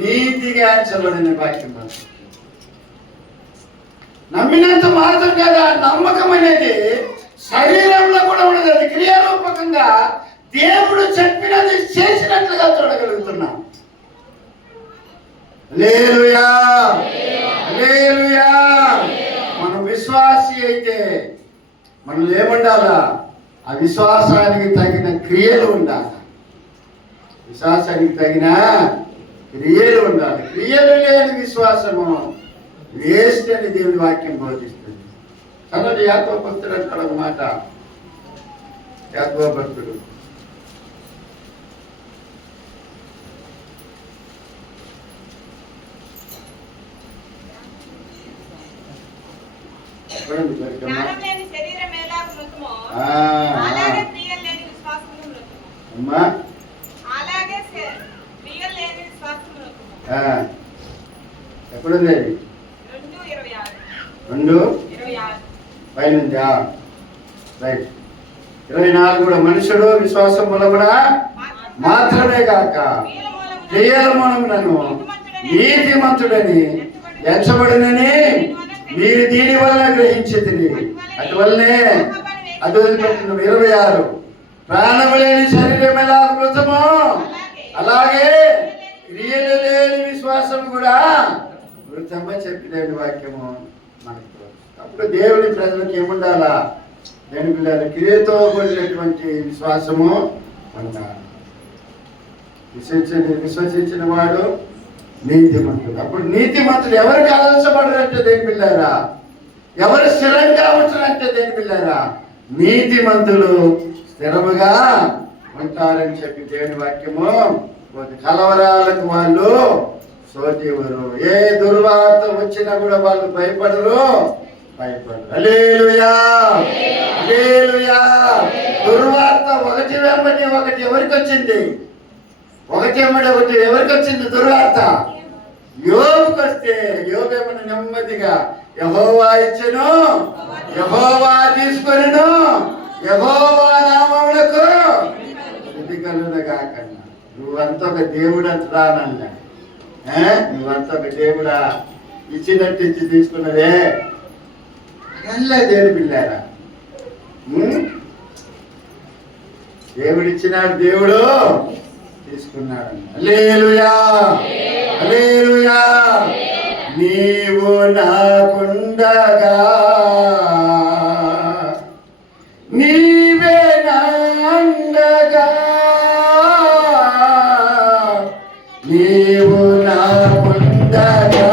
నీతిగా ఎంచబడిన వాక్యం. నమ్మినంత మాత్రం కదా, నమ్మకం అనేది శరీరంలో కూడా ఉండదు, అది క్రియారూపకంగా దేవుడు చెప్పినది చేసినట్లుగా చూడగలుగుతున్నాం. హల్లెలూయా, హల్లెలూయా. మనం విశ్వాసి అయితే మనం ఏముండాలా? ఆ విశ్వాసానికి తగిన క్రియలు ఉండాలి. విశ్వాసానికి తగిన క్రియలు ఉండాలి. క్రియలు లేని విశ్వాసము వేస్ట్ అని దేవుని వాక్యం బోధిస్తుంది. చదవండి, యాకోబు భక్తుడు అంటాడు ఒక మాట. యాకోబు భక్తుడు అమ్మా ఎక్కడుంది అది? 2:26 పైనుందా? రైట్. 24 కూడా మనుషుడు విశ్వాసం మూలమున మాత్రమే కాక క్రియల మూలమునను నీతిమంతుడని ఎంచబడినని మీరు దీని వల్ల గ్రహించితిరి. అటువల్లనే అది వదిలిపెట్టిన 26 ప్రాణము లేని శరీరం ఎలా మృతమో అలాగే క్రియలు లేని విశ్వాసం కూడా మృతమని చెప్పిన వాక్యము మనకు. అప్పుడు దేవుని ప్రజలకు ఏముండాలా? దేని పిల్లలు క్రియతో కూడినటువంటి విశ్వాసము ఉండాలి. విశ్వసించిన వాడు నీతిమంతుడు. అప్పుడు నీతిమంతుడు ఎవరికి ఆలోచపడరంటే దేని పిల్లారా? ఎవరు స్థిరంగా ఉంటారంటే దేని పిల్లారా? నీతిమంతులు స్థిరముగా ఉంటారని చెప్పి దేవుని వాక్యము. కలవరాలకు వాళ్ళు సోటివరు. ఏ దుర్వార్త వచ్చినా కూడా వాళ్ళు భయపడరు. హల్లెలూయా, హల్లెలూయా. దుర్వార్త ఒకటి వెంబడి ఒకటి ఎవరికి వచ్చింది? ఒకటి వెంబడి ఒకటి ఎవరికి వచ్చింది దుర్వార్త? యోబుకు వస్తే యోబు ఏమన్నా నెమ్మదిగా యెహోవా ఇచ్చెను, యెహోవా తీసుకొనెను, యెహోవా నామమునకు స్తుతి కలుగునుగాక. నువ్వంతా ఒక దేవుడు అంత రానన్నా, నువ్వంతా ఒక దేవుడా? ఇచ్చినట్టు ఇచ్చి తీసుకున్నదే ఎలా దేవుడు పిల్లారా? దేవుడిచ్చినాడు, దేవుడు తీసుకున్నాడు. హల్లెలూయా, హల్లెలూయా. నీవు నాకుండగా నీవే నాండగా, నీవు నాకుండగా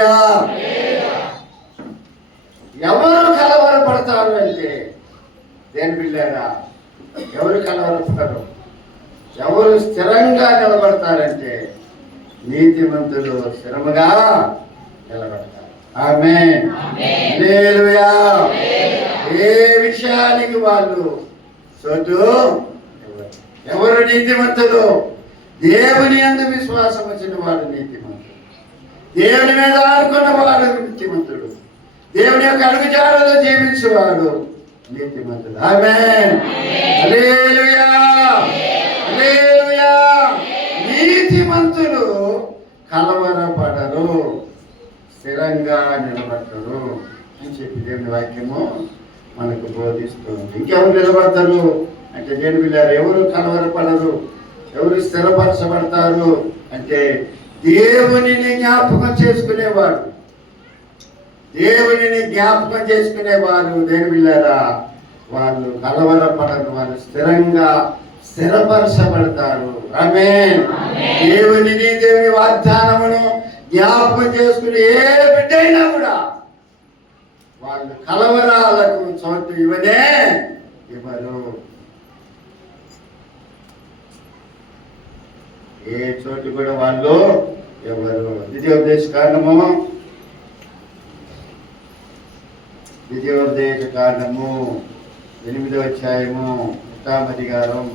హల్లెలూయా. ఎవరు కలవరపడతారు అంటే దేని బిళ్ళారా, ఎవరు కలవరపడరు? ఎవరు స్థిరంగా నిలబడతారంటే నీతిమంతులు స్థిరముగా నిలబడతారు. ఆమేన్. హల్లెలూయా. ఏ విషయానికి వాళ్ళు చోటు ఎవరు నీతిమంతులు? దేవుని యందు విశ్వాసం వచ్చిన వాడు నీతిమంతుడు, దేవుని మీద ఆనుకున్న వాడు నీతిమంతుడు, దేవుని యొక్క అడుగుజాడలో జీవించేవాడు నీతిమంతుడు. ఆమేన్. హల్లెలూయా. హల్లెలూయా. నీతిమంతులు కలవరపడరు, స్థిరంగా నిలబడతారు అని చెప్పి దేవుని వాక్యము మనకు బోధిస్తుంది. ఇంకెవరు నిలబడతారు అంటే దేని బిడ్డలారా, ఎవరు కలవరపడరు, ఎవరు స్థిరపరచబడతారు అంటే దేవునిని జ్ఞాపకం చేసుకునేవాడు. దేవునిని జ్ఞాపకం చేసుకునేవారు దేని బిడ్డలారా, వాళ్ళు కలవరపడరు, వాళ్ళు స్థిరపరచబడతారు. ఆమేన్. దేవునిని దేవుని వాగ్దానమును జ్ఞాపకం చేసుకునే ఏ బిడ్డైనా కూడా వాళ్ళు కలవరాలకు చోటు ఇవ్వరు. ఏ చోటు కూడా వాళ్ళు ఎవరు. ద్వితీయోపదేశ కాండము 8వ అధ్యాయము 8వ అధికారం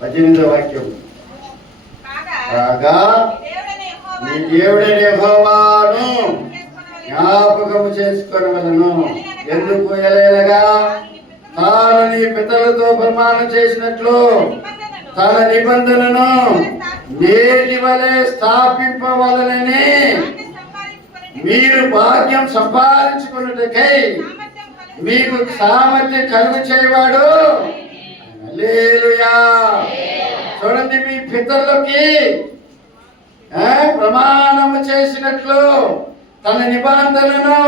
18వ వాక్యం. కాగా నీ దేవుడైన యెహోవాను జ్ఞాపకము చేసుకొనవలెను. ఎందుకు? ఎలయనగా తాను నీ పితరులతో ప్రమాణం చేసినట్లు తన నిబంధనను నేటి వలె స్థాపింపవలెనని మీరు భాగ్యం సంపాదించుకున్నటకై మీకు సామర్థ్యం కలుగు చేయవాడు. హల్లెలూయా. చూడండి, మీ పితరులకి ప్రమాణము చేసినట్లు తన నిబంధనను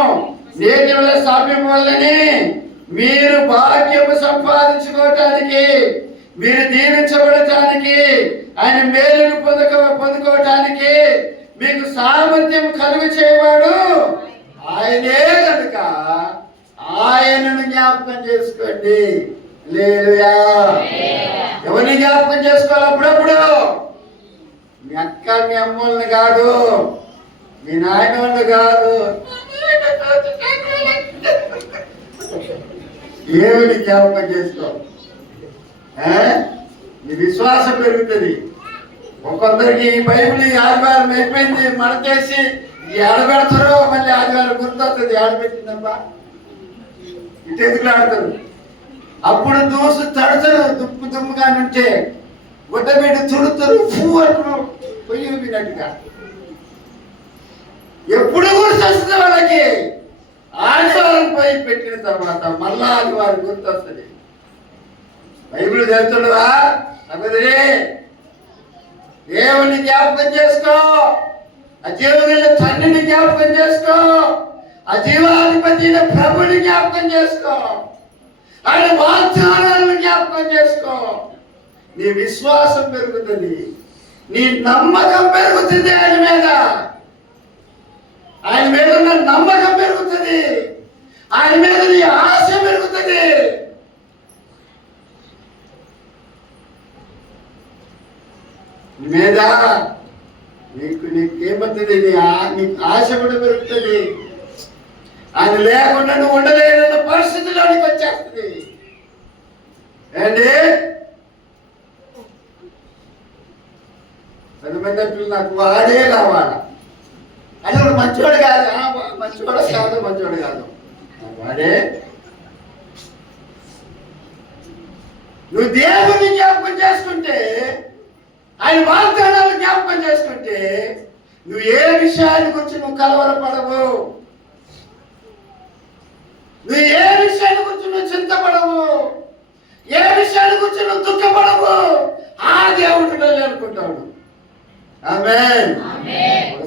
నేటి వలె స్థాపింపవలెనని మీరు భాగ్యము సంపాదించుకోవటానికి, మీరు దీవించబడటానికి, ఆయన మేలును పొందుకోవటానికి మీకు సామర్థ్యం కలుగు చేయవాడు ఆయనే కనుక ఆయనను జ్ఞాపకం చేసుకోండి. హల్లెలూయా. ఎవరిని జ్ఞాపకం చేసుకోవాలి? అప్పుడప్పుడు మీ అక్క మీ అమ్మల్ని కాదు, మీ నాయన వాళ్ళు కాదు. ఏమిని జ్ఞాపకం చేసుకో, నీ విశ్వాసం పెరుగుతుంది. ఒక్కొక్కరికి ఈ బైబిల్ ఆదివారం అయిపోయింది మనకేసి ఆడబెడతారో మళ్ళీ ఆదివారం గుర్తొస్తుంది. ఆడబెట్టిందమ్మా ఇటెందుకు ఆడతారు? అప్పుడు దోసు తడతారు, దుమ్ముగా నుంటే గుడ్డ మీద తుడుతారు, పువ్వు పొయ్యి వినట్టుగా. ఎప్పుడు గుర్తొస్తుంది వాళ్ళకి? ఆదివారం పోయి పెట్టిన తర్వాత మళ్ళా ఆదివారం గుర్తొస్తుంది. బైబిల్ చదువుతుండవా? సహోదరి, దేవుని జ్ఞాపకం చేసుకో, అజీవుల తండ్రిని జ్ఞాపకం చేసుకో, అజీవాధిపతి ప్రభుని జ్ఞాపకం చేసుకో, ఆయన వాగ్దానాలను జ్ఞాపకం చేసుకో. నీ విశ్వాసం పెరుగుతుంది, నీ నమ్మకం పెరుగుతుంది. ఆయన మీద ఉన్న నమ్మకం పెరుగుతుంది, ఆయన మీద నీ ఆశ పెరుగుతుంది. మీద నీకేమవుతుంది? నీకు ఆశ కూడా పెరుగుతుంది. ఆయన లేకుండా నువ్వు ఉండలేదన్న పరిస్థితిలోనికి వచ్చేస్తుంది. ఏంటి చదివినట్లు నాకు వాడే కావాలా? అది ఒక మంచివాడు కాదు, మంచివాడు కాదు వాడే. నువ్వు దేవుని జ్ఞాపకం చేసుకుంటే, ఆయన వాగ్దానాలు జ్ఞాపకం చేసుకుంటే, నువ్వు ఏ విషయాన్ని గురించి నువ్వు కలవరపడవు, నువ్వు ఏ విషయాన్ని గురించి నువ్వు చింతపడవు, ఏ విషయాన్ని గురించి నువ్వు దుఃఖపడవు. ఆ దేవుడిలో అనుకుంటాడు. ఆమేన్.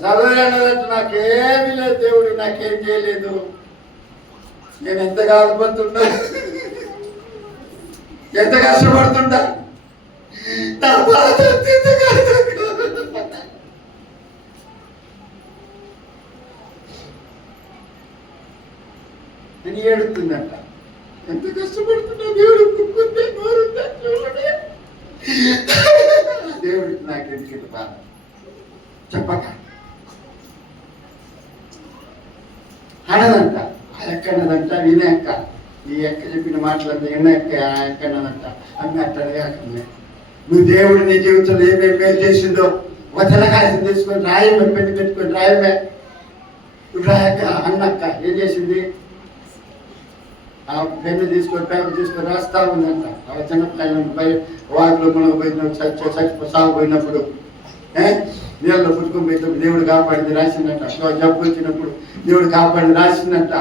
సహోదరి అన్నదంటే నాకేమీ లేదు, దేవుడు నాకేం చేయలేదు, నేను ఎంత బాధపడుతుంటా, ఎంత కష్టపడుతుంటా, నా బాధ అని ఏడుతుందంట. ఎంత కష్టపడుతున్నా దేవుడు కుక్కుంటే నోరుంటే చూడండి. దేవుడికి నాకు ఎందుకు బాధ చెప్పక అనదంట. ఆ ఎక్క అన్నదంట, వినే అక్క, ఈ ఎక్క చెప్పిన మాటలంతా విన్న ఎక్క, ఆ ఎక్క అన్నదంట. అన్నీ అట్టనే అక్కడనే నువ్వు దేవుడు నీ జీవితంలో ఏమేమి మేలు చేసిందో వచనకాశం తీసుకొని రాయమే, పెట్టుకొని రాయమే. రాయక్క అన్నక్క ఏం చేసింది? ఆ పెన్ను తీసుకొని పేపర్ తీసుకొని రాస్తా ఉందంట. ఆ చిన్నపిల్లలు వాటిలో మనం పోయిన సాగుపోయినప్పుడు నీళ్ళలో పుట్టుకొని పోయినప్పుడు దేవుడు కాపాడింది రాసిందంట. జబ్బు వచ్చినప్పుడు దేవుడు కాపాడింది రాసిందంట.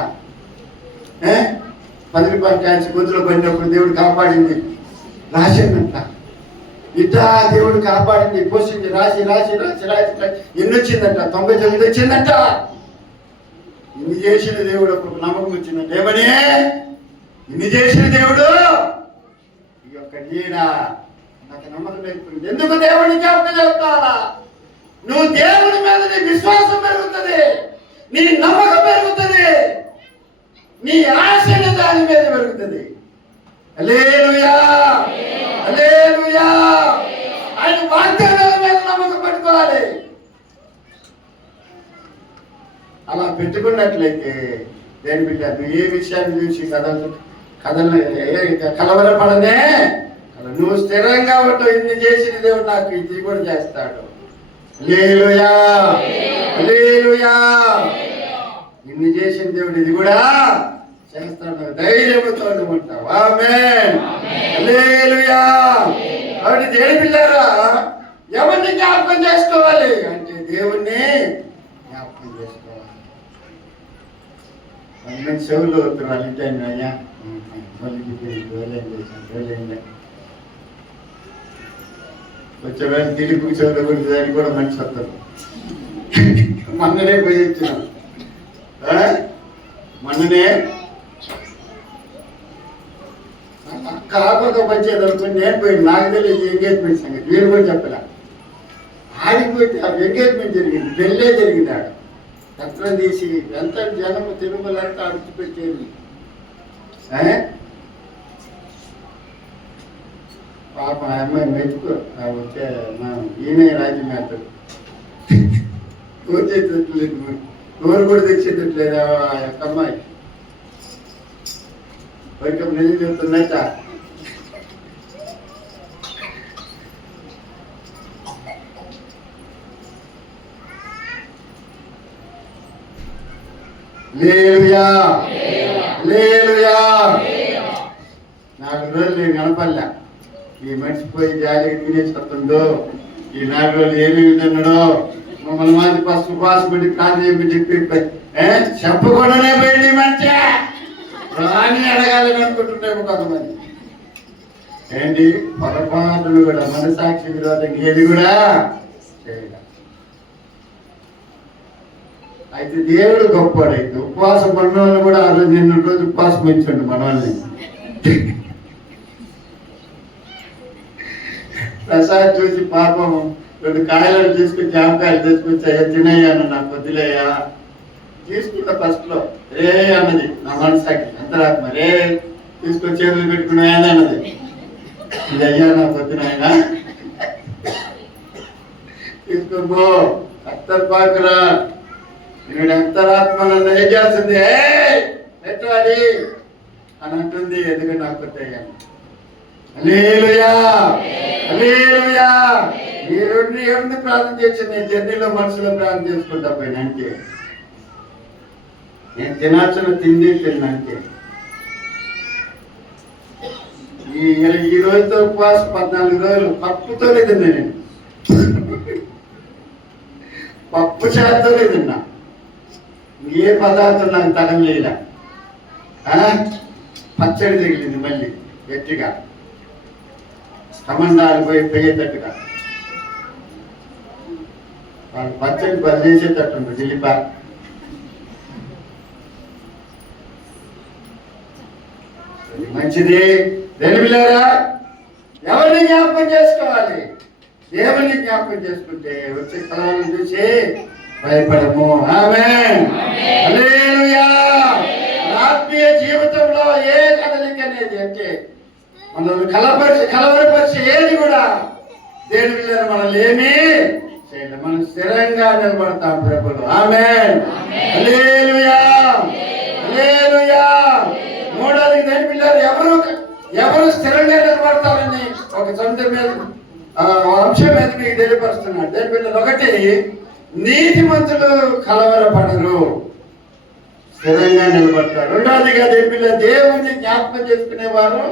10 రూపాయల క్యాన్స్ గొంతులో పడినప్పుడు దేవుడు కాపాడింది రాసిందంట. ఇట్లా దేవుడు కాపాడింది, పోసింది, రాసి రాసి రాసి రాసి ఎన్ని వచ్చిందంట? 99 వచ్చిందంట. ఇన్ని చేసిన దేవుడు ఒక నమ్మకం వచ్చిందంట. ఏమని? ఇన్ని చేసిన దేవుడు ఈ యొక్క నీడ నాకు నమ్మకం లేకపోయింది. ఎందుకు దేవుడిని జ్ఞాపకం చేస్తావా? నువ్వు దేవుడి మీద నీ విశ్వాసం పెరుగుతుంది, నీ నమ్మకం పెరుగుతుంది, నీ ఆశ దాని మీద పెరుగుతుంది. హల్లెలూయా, హల్లెలూయా. ఆయన వాగ్దానాల మీద నమ్మకం పెట్టుకోవాలి. అలా పెట్టుకున్నట్లయితే దేని బిడ్డ నువ్వు ఏ విషయాన్ని చూసి కలవరపడనే, నువ్వు స్థిరంగా ఉంటావు. ఇన్ని చేసిన దేవుడు నాకు ఇది కూడా చేస్తాడు. హల్లెలూయా, హల్లెలూయా. ఇన్ని చేసిన దేవుడు ఇది కూడా చేస్తాడు. ధైర్యంతో ఉంటావు. ఆమేన్, హల్లెలూయా. కాబట్టి దేని పిల్లారా ఎవరిని జ్ఞాపకం చేసుకోవాలి అంటే దేవుణ్ణి జ్ఞాపకం చేసుకోవాలి. మంచి చెవులు వాళ్ళింటాను అయ్యా వచ్చేవేళ తెలుగు చెవులు గురించి దానికి కూడా మంచి వస్తారు. మొన్ననే పోయి వచ్చినాం, మొన్ననే కాకుండా వచ్చేది అనుకుని నేను పోయి నాకు తెలియదు ఎంగేజ్మెంట్ సంగతి. వీళ్ళు కూడా చెప్పలే. ఆడిపోతే ఆ ఎంగేజ్మెంట్ జరిగింది, పెళ్ళే జరిగింది. ఆడ చక్రం తీసి ఎంత జనము తిరుమలంతా అడిచిపెట్టేది. పాప ఆ అమ్మాయి మెచ్చుకో వచ్చే ఈయన రాజ్యం వేస్తాడు. వచ్చేటట్లేదు, నోరు కూడా తెచ్చేటట్లేదు ఆ యొక్క అమ్మాయి. వైకం నిజం చెప్తున్నట్ట. హల్లెలూయా, హల్లెలూయా. 4 రోజులు నేను కనపడలే. ఈ మనిషి పోయి జాలిగా తినేసి వస్తుందో, ఈ 4 రోజులు ఏమేమి తిన్నాడో, మమ్మల్ని మాది పసుపు పాసు పెట్టి ప్రాంతం చెప్పి చెప్పకుండానే పోయింది మంచి రాని అడగాలని అనుకుంటున్నాము కొంతమంది. ఏంటి పొరపాటులు కూడా మనసాక్షి విరోధం ఏది కూడా చేయడం. అయితే దేవుడు గొప్పవాడు. అయితే ఉపవాసం పడిన వాళ్ళు కూడా ఆ రోజు నిన్న రోజు ఉపవాసం పెంచండి మన వాళ్ళని. ప్రసాద్ చూసి పాపం 2 కాయలను తీసుకుని జామకాయలు తీసుకొచ్చి అయ్యా తినయ్యాను, నాకు వద్దులేయా తీసుకుంటా. ఫస్ట్ లో రే అన్నది నా మనసాకి, అంతరాత్మ రే తీసుకొని చేతులు పెట్టుకున్నాయని అన్నది. ఇది అయ్యా నాకు వద్దునాయన తీసుకొని పో అత్తర్పాకురా, నేను అంతరాత్మ నన్ను ఏం చేస్తుంది పెట్టాలి అని అంటుంది. ఎందుకంటే నాకు కొత్తయ్యాను. హల్లెలూయా, హల్లెలూయా. ఈ 2 ఎవరిని ప్రార్థన చేసి నేను జర్నీలో మనసులో ప్రార్థన చేసుకుంటా పోయిన అంతే. నేను తినాల్సిన తిండి తిన్నంతే. ఈ రోజుతో ఉపవాసం 14 రోజులు పప్పుతోనే తిన్నా. నేను పప్పు చేతతోనే తిన్నా. ఏ పదార్థం నాకు తగలేలా. పచ్చడి తగిలింది మళ్ళీ గట్టిగా, కమండాలు పోయి పెరిగేటట్టుగా. వాళ్ళు పచ్చడి చేసేటట్టు జిల్లిపా. మంచిది. తెలివిలేరా ఎవరిని జ్ఞాపకం చేసుకోవాలి? దేవుని జ్ఞాపకం చేసుకుంటే వచ్చే కాలాన్ని చూసి భయపడము. ఆమేన్, హల్లెలూయా. ఆత్మీయ అనేది అంటే మనల్ని కలవరపరిచి ఏది కూడా దేవుని మీద మనల్ని ఏమీ చేయలేదు. మనం స్థిరంగా నిలబడతాం ప్రభులు. ఆమేన్. హల్లెలూయా, హల్లెలూయా. మూడోది దేవుని పిల్లలు ఎవరు స్థిరంగా నిలబడతారని ఒక అంశం మీద మీకు తెలియపరుస్తున్నాడు. దేవుని పిల్లలు, ఒకటి, నీతిమంతులు కలవరపడరు, స్థిరంగా నిలబడతారు. రెండవదిగా దేవుని పిల్లలు దేవుని జ్ఞాపకం చేసుకునేవారు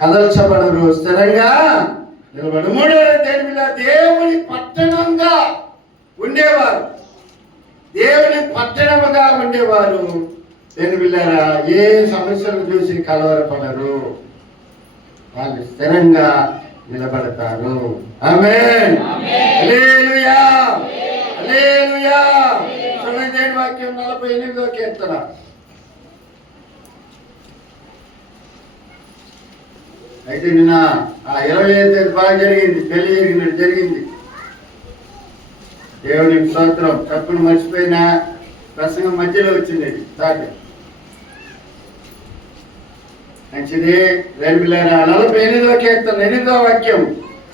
కదల్చబడరు, స్థిరంగా నిలబడరు. మూడవది దేవుని పిల్లలు దేవుని పట్టణంగా ఉండేవారు, దేవుని పట్టణముగా ఉండేవారు. దేవుని పిల్లరా, ఏ సమస్యలు చూసి కలవరపడరు, వాళ్ళు స్థిరంగా నిలబడతారు. ఆమేన్. హల్లెలూయా, హల్లెలూయా. చూడండి దేవుని వాక్యం 48వ కీర్తన. అయితే నిన్న 25 బాగా జరిగింది, పెళ్లి జరిగింది. దేవునికి స్తోత్రం. తప్పును మర్చిపోయినా ప్రసంగం మధ్యలో వచ్చింది దాటి మంచిది. 48వ కీర్తన 8వ వాక్యం.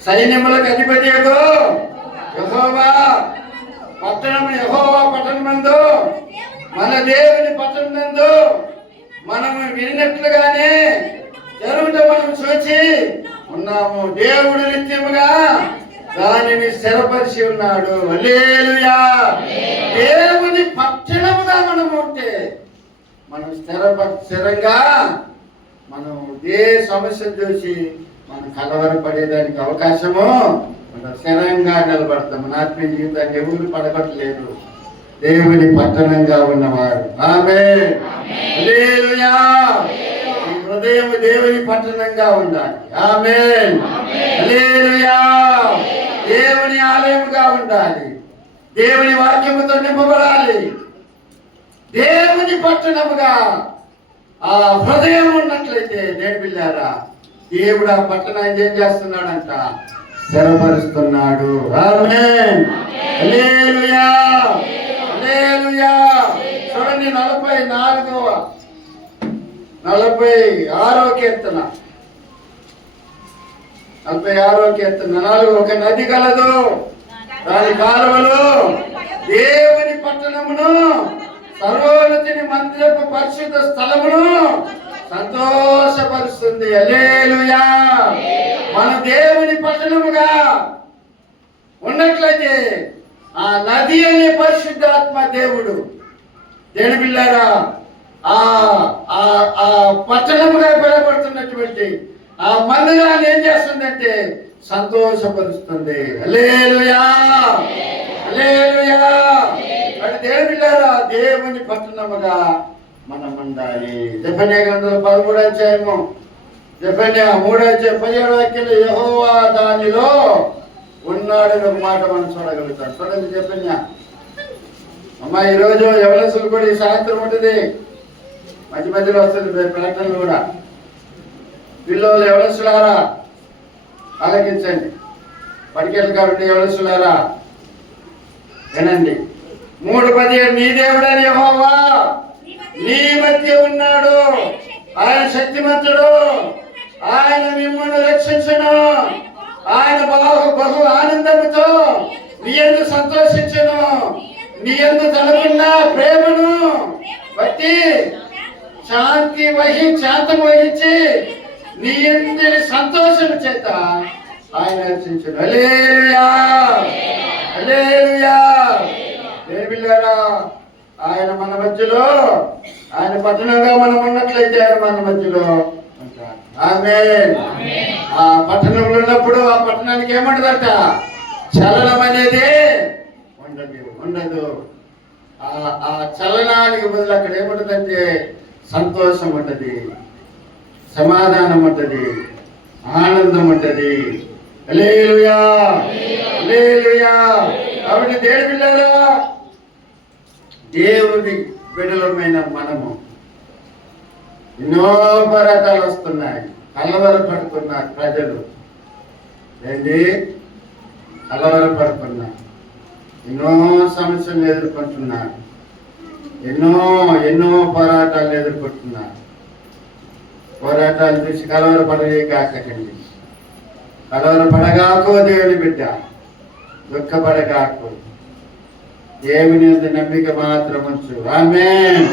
సైన్యములకు అధిపతి యెహోవా పట్టణమందు మన దేవుని పట్టణమందు మనము వినినట్లుగానే జరుగుట మనం చూచి ఉన్నాము. దేవుడు నిత్యముగా దానిని స్థిరపరిచి ఉన్నాడు. హల్లెలూయా. దేవుని పట్టణముగా మనం ఉంటే మనం స్థిరంగా మనం ఏ సమస్యను చూసి మనం కలవరపడేదానికి అవకాశము, మనం స్థిరంగా నిలబడతాం. మన ఆత్మీయ జీవితాన్ని ఎవరు పడగొట్టలేదు, దేవుని పట్టణంగా ఉన్నవారు. ఆమేన్. హల్లెలూయా. ఈ హృదయం దేవుని పట్టణంగా ఉండాలి. ఆమేన్. హల్లెలూయా. దేవుని ఆలయముగా ఉండాలి, దేవుని వాక్యముతో నింపబడాలి. దేవుని పట్టణముగా ఆ హృదయం ఉన్నట్లయితే దేవుని పిల్లారా, దేవుడు ఆ పట్టణాన్ని ఏం చేస్తున్నాడంట? స్థిరపరుస్తున్నాడు. ఆమేన్. హల్లెలూయా, హల్లెలూయా. చూడండి 46వ కీర్తన 4. ఒక నది కలదు, దాని కాలువలు దేవుని పట్టణమును సర్వోన్నతిని మందిరపు పరిశుద్ధ స్థలమును సంతోషపరుస్తుంది. హల్లెలూయా. మన దేవుని పట్టణముగా ఉన్నట్లయితే ఆ నది అనే పరిశుద్ధాత్మ దేవుడు దేవుని పిల్లారా ఆ పట్టణముగా పిలువబడుతున్నటువంటి ఆ మందిరాన్ని ఏం చేస్తుందంటే సంతోషపరుస్తుంది. హల్లెలూయా, హల్లెలూయా. అంటే దేవుని పిల్లారా, దేవుని పట్టణముగా మనం ఉండాలి. జెఫన్యా గ్రంథంలో 13వ అధ్యాయము, జెఫన్యా 3వ అధ్యాయం 17వ వాక్యంలో యెహోవా దానిలో ఉన్నాడని ఒక మాట మనం చూడగలుగుతాం. చూడండి జెఫన్యా. అమ్మా, ఈరోజు యవనస్తులు కూడా ఈ సాయంత్రం ఉంటుంది, మధ్య మధ్యలో వస్తుంది ప్రకటనలు కూడా. పిల్లలు యవనస్తులారా ఆలకించండి, పడికెళ్ళి కాబట్టి యవనస్తులారా వినండి. 3:17 నీ దేవుడని యెహోవా నీ మధ్య ఉన్నాడు, ఆయన శక్తిమంతుడు, ఆయన మిమ్మల్ని రక్షించును, ఆయన బహు ఆనందముతో నీ యందు సంతోషించును, నీ యందు తనకున్న ప్రేమను బట్టి శాంతం వహించి నీ యందు సంతోషం చేత ఆయన రక్షించును. హల్లెలూయా, హల్లెలూయా. దేవులారా, ఆయన మన మధ్యలో, ఆయన పట్టణంగా మనం ఉన్నట్లయితే ఆయన మన మధ్యలో ఉంటాడు. ఆమేన్. ఆ పట్టణంలో ఉన్నప్పుడు ఆ పట్టణానికి ఏమంటదట? చలనం అనేది ఉండదు. ఆ చలనానికి బదులు అక్కడ ఏముంటదంటే సంతోషం ఉంటది, సమాధానం ఉంటది, ఆనందం ఉంటది. హల్లెలూయా, హల్లెలూయా. కాబట్టి దేవుని పిల్లరా, దేవుని బిడ్డలమైన మనము ఎన్నో పోరాటాలు వస్తున్నాయి, కలవరపడుతున్నారు ప్రజలు. ఏంటి? కలవరపడుతున్నారు, ఎన్నో సమస్యలు ఎదుర్కొంటున్నారు, ఎన్నో పోరాటాలు ఎదుర్కొంటున్నారు. పోరాటాలు చూసి కలవరపడగాకండి. కలవరపడగాకు దేవుని బిడ్డ, దుఃఖపడగాకు. దేవుని యందు నమ్మిక మాత్రం ఉంచు. ఆమేన్.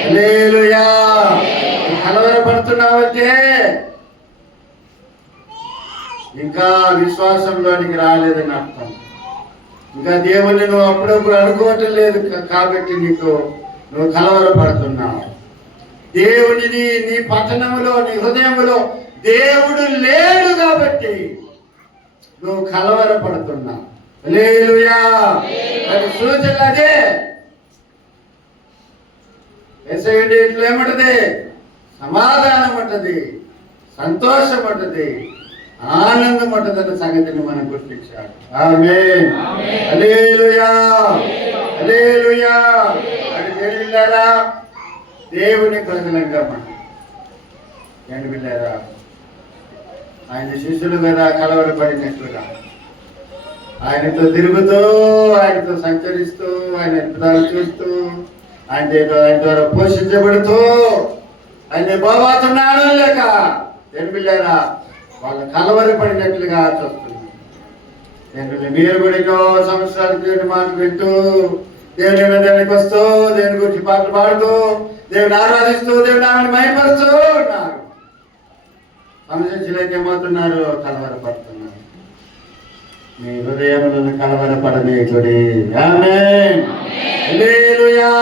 హల్లెలూయా. కలవరపడుతున్నావంటే ఇంకా విశ్వాసంలోనికి రాలేదని అర్థం. ఇంకా దేవుణ్ణి నువ్వు అప్పుడప్పుడు అనుకోవటం లేదు కాబట్టి నువ్వు కలవరపడుతున్నావు. దేవునిది నీ పట్టణంలో, నీ హృదయంలో దేవుడు లేడు కాబట్టి నువ్వు కలవరపడుతున్నావు. హల్లెలూయా. అది సూచన అదే. ఎస్ఐడి ఇట్లా ఏముంటది? సమాధానం ఉంటది, సంతోషం ఉంటది, ఆనందం ఉంటదన్న సంగతిని మనం గుర్తించాలి. ఆమేన్. హల్లెలూయా. హల్లెలూయా. అది దేవులారా, దేవుని ప్రజలంగా మనం ఏంటి బిడ్డారా, ఆయన శిష్యులు కదా కలవరపడినట్లుగా ఆయనతో తిరుగుతూ, ఆయనతో సంచరిస్తూ, ఆయన అద్భుతాలు చూస్తూ, ఆయన ద్వారా పోషించబడుతూ ఆయన బాగుతున్నాడు లేక ఏంటి బిడ్డారా వాళ్ళు కలవరపడినట్లుగా చూస్తుంది. ఏంటంటే మీరు కూడా ఎన్నో సంవత్సరాలు దేవుని మాట వింటూ, దేవుని దానికి వస్తూ, దేవుని గురించి పాటలు పాడుతూ, దేవుని ఆరాధిస్తూ, దేవుని ఆమెను మహిమపరుస్తూ ఉన్నారు. సంశించలేక ఏమవుతున్నారు? కలవరపడుతున్నారు. మీ హృదయంలో కలవరపడనీయుడి. ఆమేన్. హల్లెలూయా.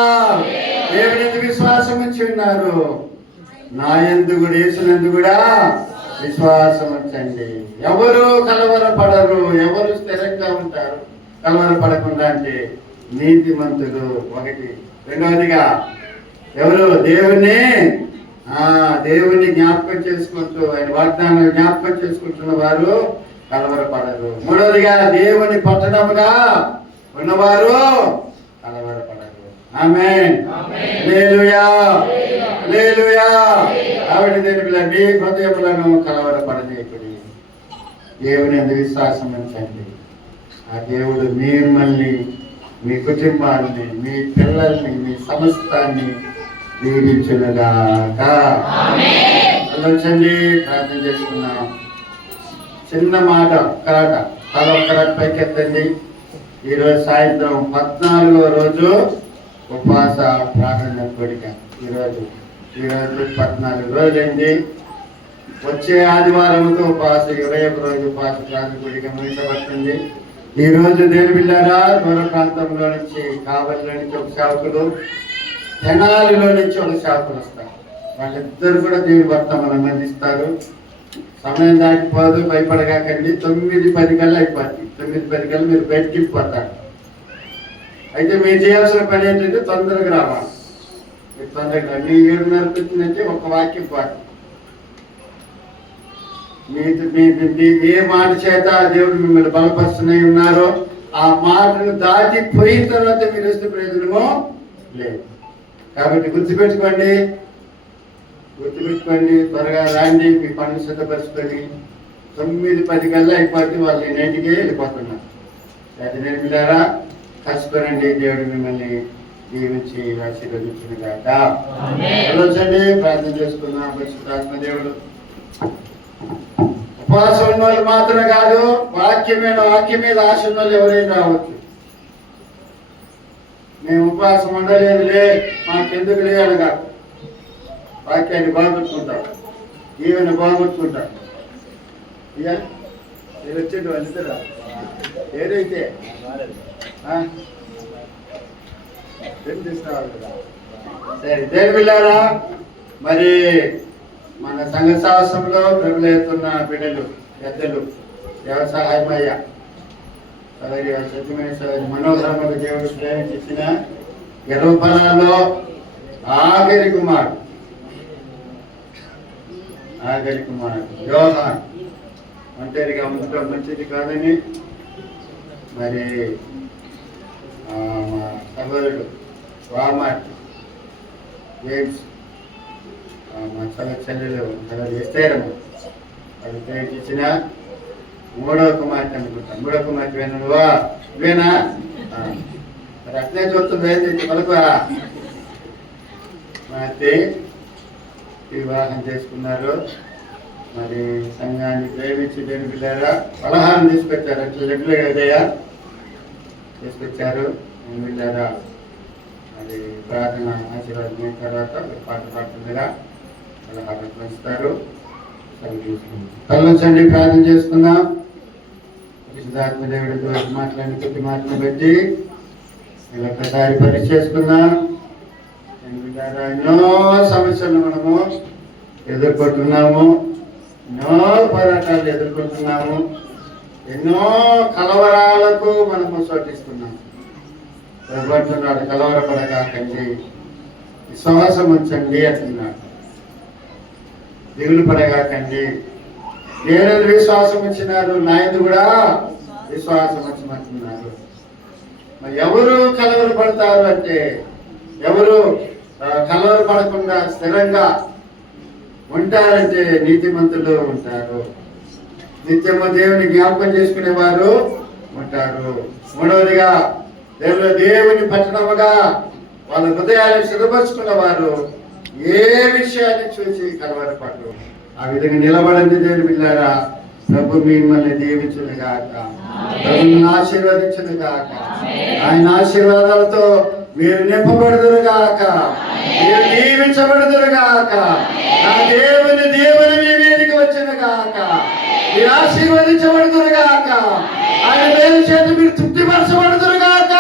దేవుని యందు విశ్వాసం ఉంచి ఉన్నారు. నా యందు కూడా, యేసునందు కూడా విశ్వాసం ఉంచండి. ఎవరు కలవరపడరు, ఎవరు స్థిరంగా ఉంటారు కలవరపడకుండా అంటే నీతిమంతులు. ఒకటి. రెండవదిగా ఎవరు దేవుణ్ణి జ్ఞాపకం చేసుకుంటూ, ఆయన వాగ్దానాలు జ్ఞాపకం చేసుకుంటున్న వారు కలవరపడరు. మూడవదిగా దేవుని పట్టణముగా ఉన్నవారు కలవరపడరు. ఆమేన్. హల్లెలూయా. హల్లెలూయా. కాబట్టి మీ హృదయములను కలవరపడనీయకుడి. దేవుని యందు విశ్వాసం ఉంచండి. ఆ దేవుడు మిమ్మల్ని, మీ కుటుంబాన్ని, మీ పిల్లల్ని, మీ సమస్తాన్ని దీవించునుగాక. ఆలోచండి, ప్రార్థన చేసుకున్నాం. చిన్న మాట, ఒక్కరాట, తల ఒక్కరాట పైకెత్తండి. ఈరోజు సాయంత్రం 14వ రోజు ఉపవాస ప్రార్థన కోరిక. ఈరోజు 14 రోజులైంది. వచ్చే ఆదివారంతో ఉపవాస 21 రోజు ఉపవాస ప్రార్థన కోరిక ముగించబడుతుంది. ఈ రోజు దేవుని బిడ్డలారా, దూర ప్రాంతంలో నుంచి, కావలిలో నుంచి ఒక సేవకుడు, తెనాలిలో నుంచి ఒక సేవకులు వస్తారు. వాళ్ళిద్దరు కూడా దేవుని వర్తమానం అందిస్తారు. సమయం దాటిపోదు, భయపడగాకండి. 9:10 కల్లా అయిపోద్ది. 9:10 కల్లా మీరు బయటికి వెళ్ళిపోతారు. అయితే మీరు చేయాల్సిన పని ఏంటంటే తొందరగా రావాలి. మీరు తొందరగా మీ 7:30 వచ్చిందంటే ఒక వాక్యం పాటు మీ ఏ మాట చేత దేవుడు మిమ్మల్ని బలపరుస్తున్నాయి ఉన్నారో ఆ మాటను దాటిపోయిన తర్వాత మీరు వస్తే ప్రయోజనమో లేదు. కాబట్టి గుర్తుపెట్టుకోండి. త్వరగా రాండి. మీ పనులు సిద్ధపరుచుకొని 9:10 కల్లా అయిపోతే వాళ్ళు ఇంటికే వెళ్ళిపోతున్నారు. అయితే నేను మిలారా కలుసుకోనండి. దేవుడు మిమ్మల్ని దీవించి ఆశీర్వదించిన కాక. ఆలోచండి, ప్రార్థన చేసుకుందాం. పరిశుద్ధాత్మ దేవుడు ఉపవాసం ఉన్న వాళ్ళు మాత్రమే కాదు, వాక్యం మీద ఆశ ఉన్న వాళ్ళు ఎవరైనా రావచ్చు. మేము ఉపవాసం ఉండలేదులే, మాకెందుకు లేదనగా వాక్యాన్ని బాగుంటుంటాం, ఈవెన్ బాగుంటుంటాం. ఇక మీరు వచ్చేది అందుతారా ఏదైతే సరే. దేని పిల్లారా, మరి మన సంఘ సాహసంలో ప్రభులవుతున్న బిడ్డలు, పెద్దలు, వ్యవసాయమయ్య అలాగే సత్యమైన మనోహరములు దేవుడు ప్రేమించిన గర్వఫలాల్లో ఆఖరి కుమారుడు యోహాన్ ఒంటరిగా ఉండటం మంచిది కాదని మరి మా సహోదరుడు వామార్ట్ జేమ్స్, మా చెల్లెలు ఎస్తేరమ్మ వాళ్ళు ప్రేమించిన 3వ కుమార్తె అనుకుంటాను. 3వ కుమార్తె వేణువా ఇవేనా? మరి అట్లే చూస్తుంది ఏంటి పలుకు కుమార్తె వివాహం చేసుకున్నారు. మరి సంఘాన్ని ప్రేమించి దేని పిల్లారా పలహారం తీసుకొచ్చారు. అట్లా లెక్కలే కదయ్యా తీసుకొచ్చారు. దేని పిల్లారా మరి ప్రార్థన ఆశీర్వాదం తర్వాత పాట పాడుతుండగా పలహారం పంచుతారు. తల్లించండి, ప్రార్థన చేసుకుందాం. పరిశుద్ధాత్మదేవుడితో మాట్లాడిన కొద్ది మాటను బట్టి ఇలా ఒకసారి పరీక్ష చేసుకుందాం. ఎన్నో సమస్యలు మనము ఎదుర్కొంటున్నాము, ఎన్నో పోరాటాలు ఎదుర్కొంటున్నాము, ఎన్నో కలవరాలకు మనము చోటిస్తున్నాము. ప్రభుత్వం కలవరపడకాకండి, విశ్వాసం ఉంచండి అంటున్నాడు. దిగులు పడగాకండి. నేను విశ్వాసం ఇచ్చినారు, నాయన కూడా విశ్వాసం వచ్చమంటున్నారు. మరి ఎవరు కలవర పడతారు అంటే, ఎవరు కలవర పడకుండా స్థిరంగా ఉంటారంటే నీతిమంతులు ఉంటారు. నిత్యము దేవుని జ్ఞాపకం చేసుకునేవారు ఉంటారు. మూడవదిగా దేవుని పట్టణముగా వాళ్ళ హృదయాన్ని సిద్ధపరుచుకున్న వారు ఏ విషయాన్ని చూసి కలవరపడరు. ఆ విధంగా నిలబడండి దేవుని బిడ్డలారా. ప్రభు మిమ్మల్ని దీవించును గాక, ప్రభుని ఆశీర్వదించును గాక. ఆయన ఆశీర్వాదాలతో మీరు నింపబడుదురు గాక, మీరు దీవించబడుదురు గాక. నా దేవుని మీ మీదకి వచ్చును గాక, మీరు ఆశీర్వదించబడుదురు గాక. ఆయన మేలు చేత మీరు తృప్తిపరచబడుదురు గాక.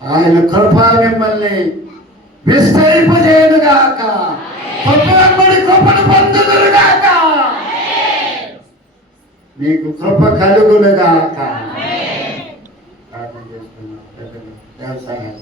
ఆయన కృప మిమ్మల్ని విస్తరింపజేయును గాక, కృపను పొందుదురు గాక, మీకు కృప కలుగును గాక. ప్రార్థన చేస్తున్నాం. వ్యవసాయం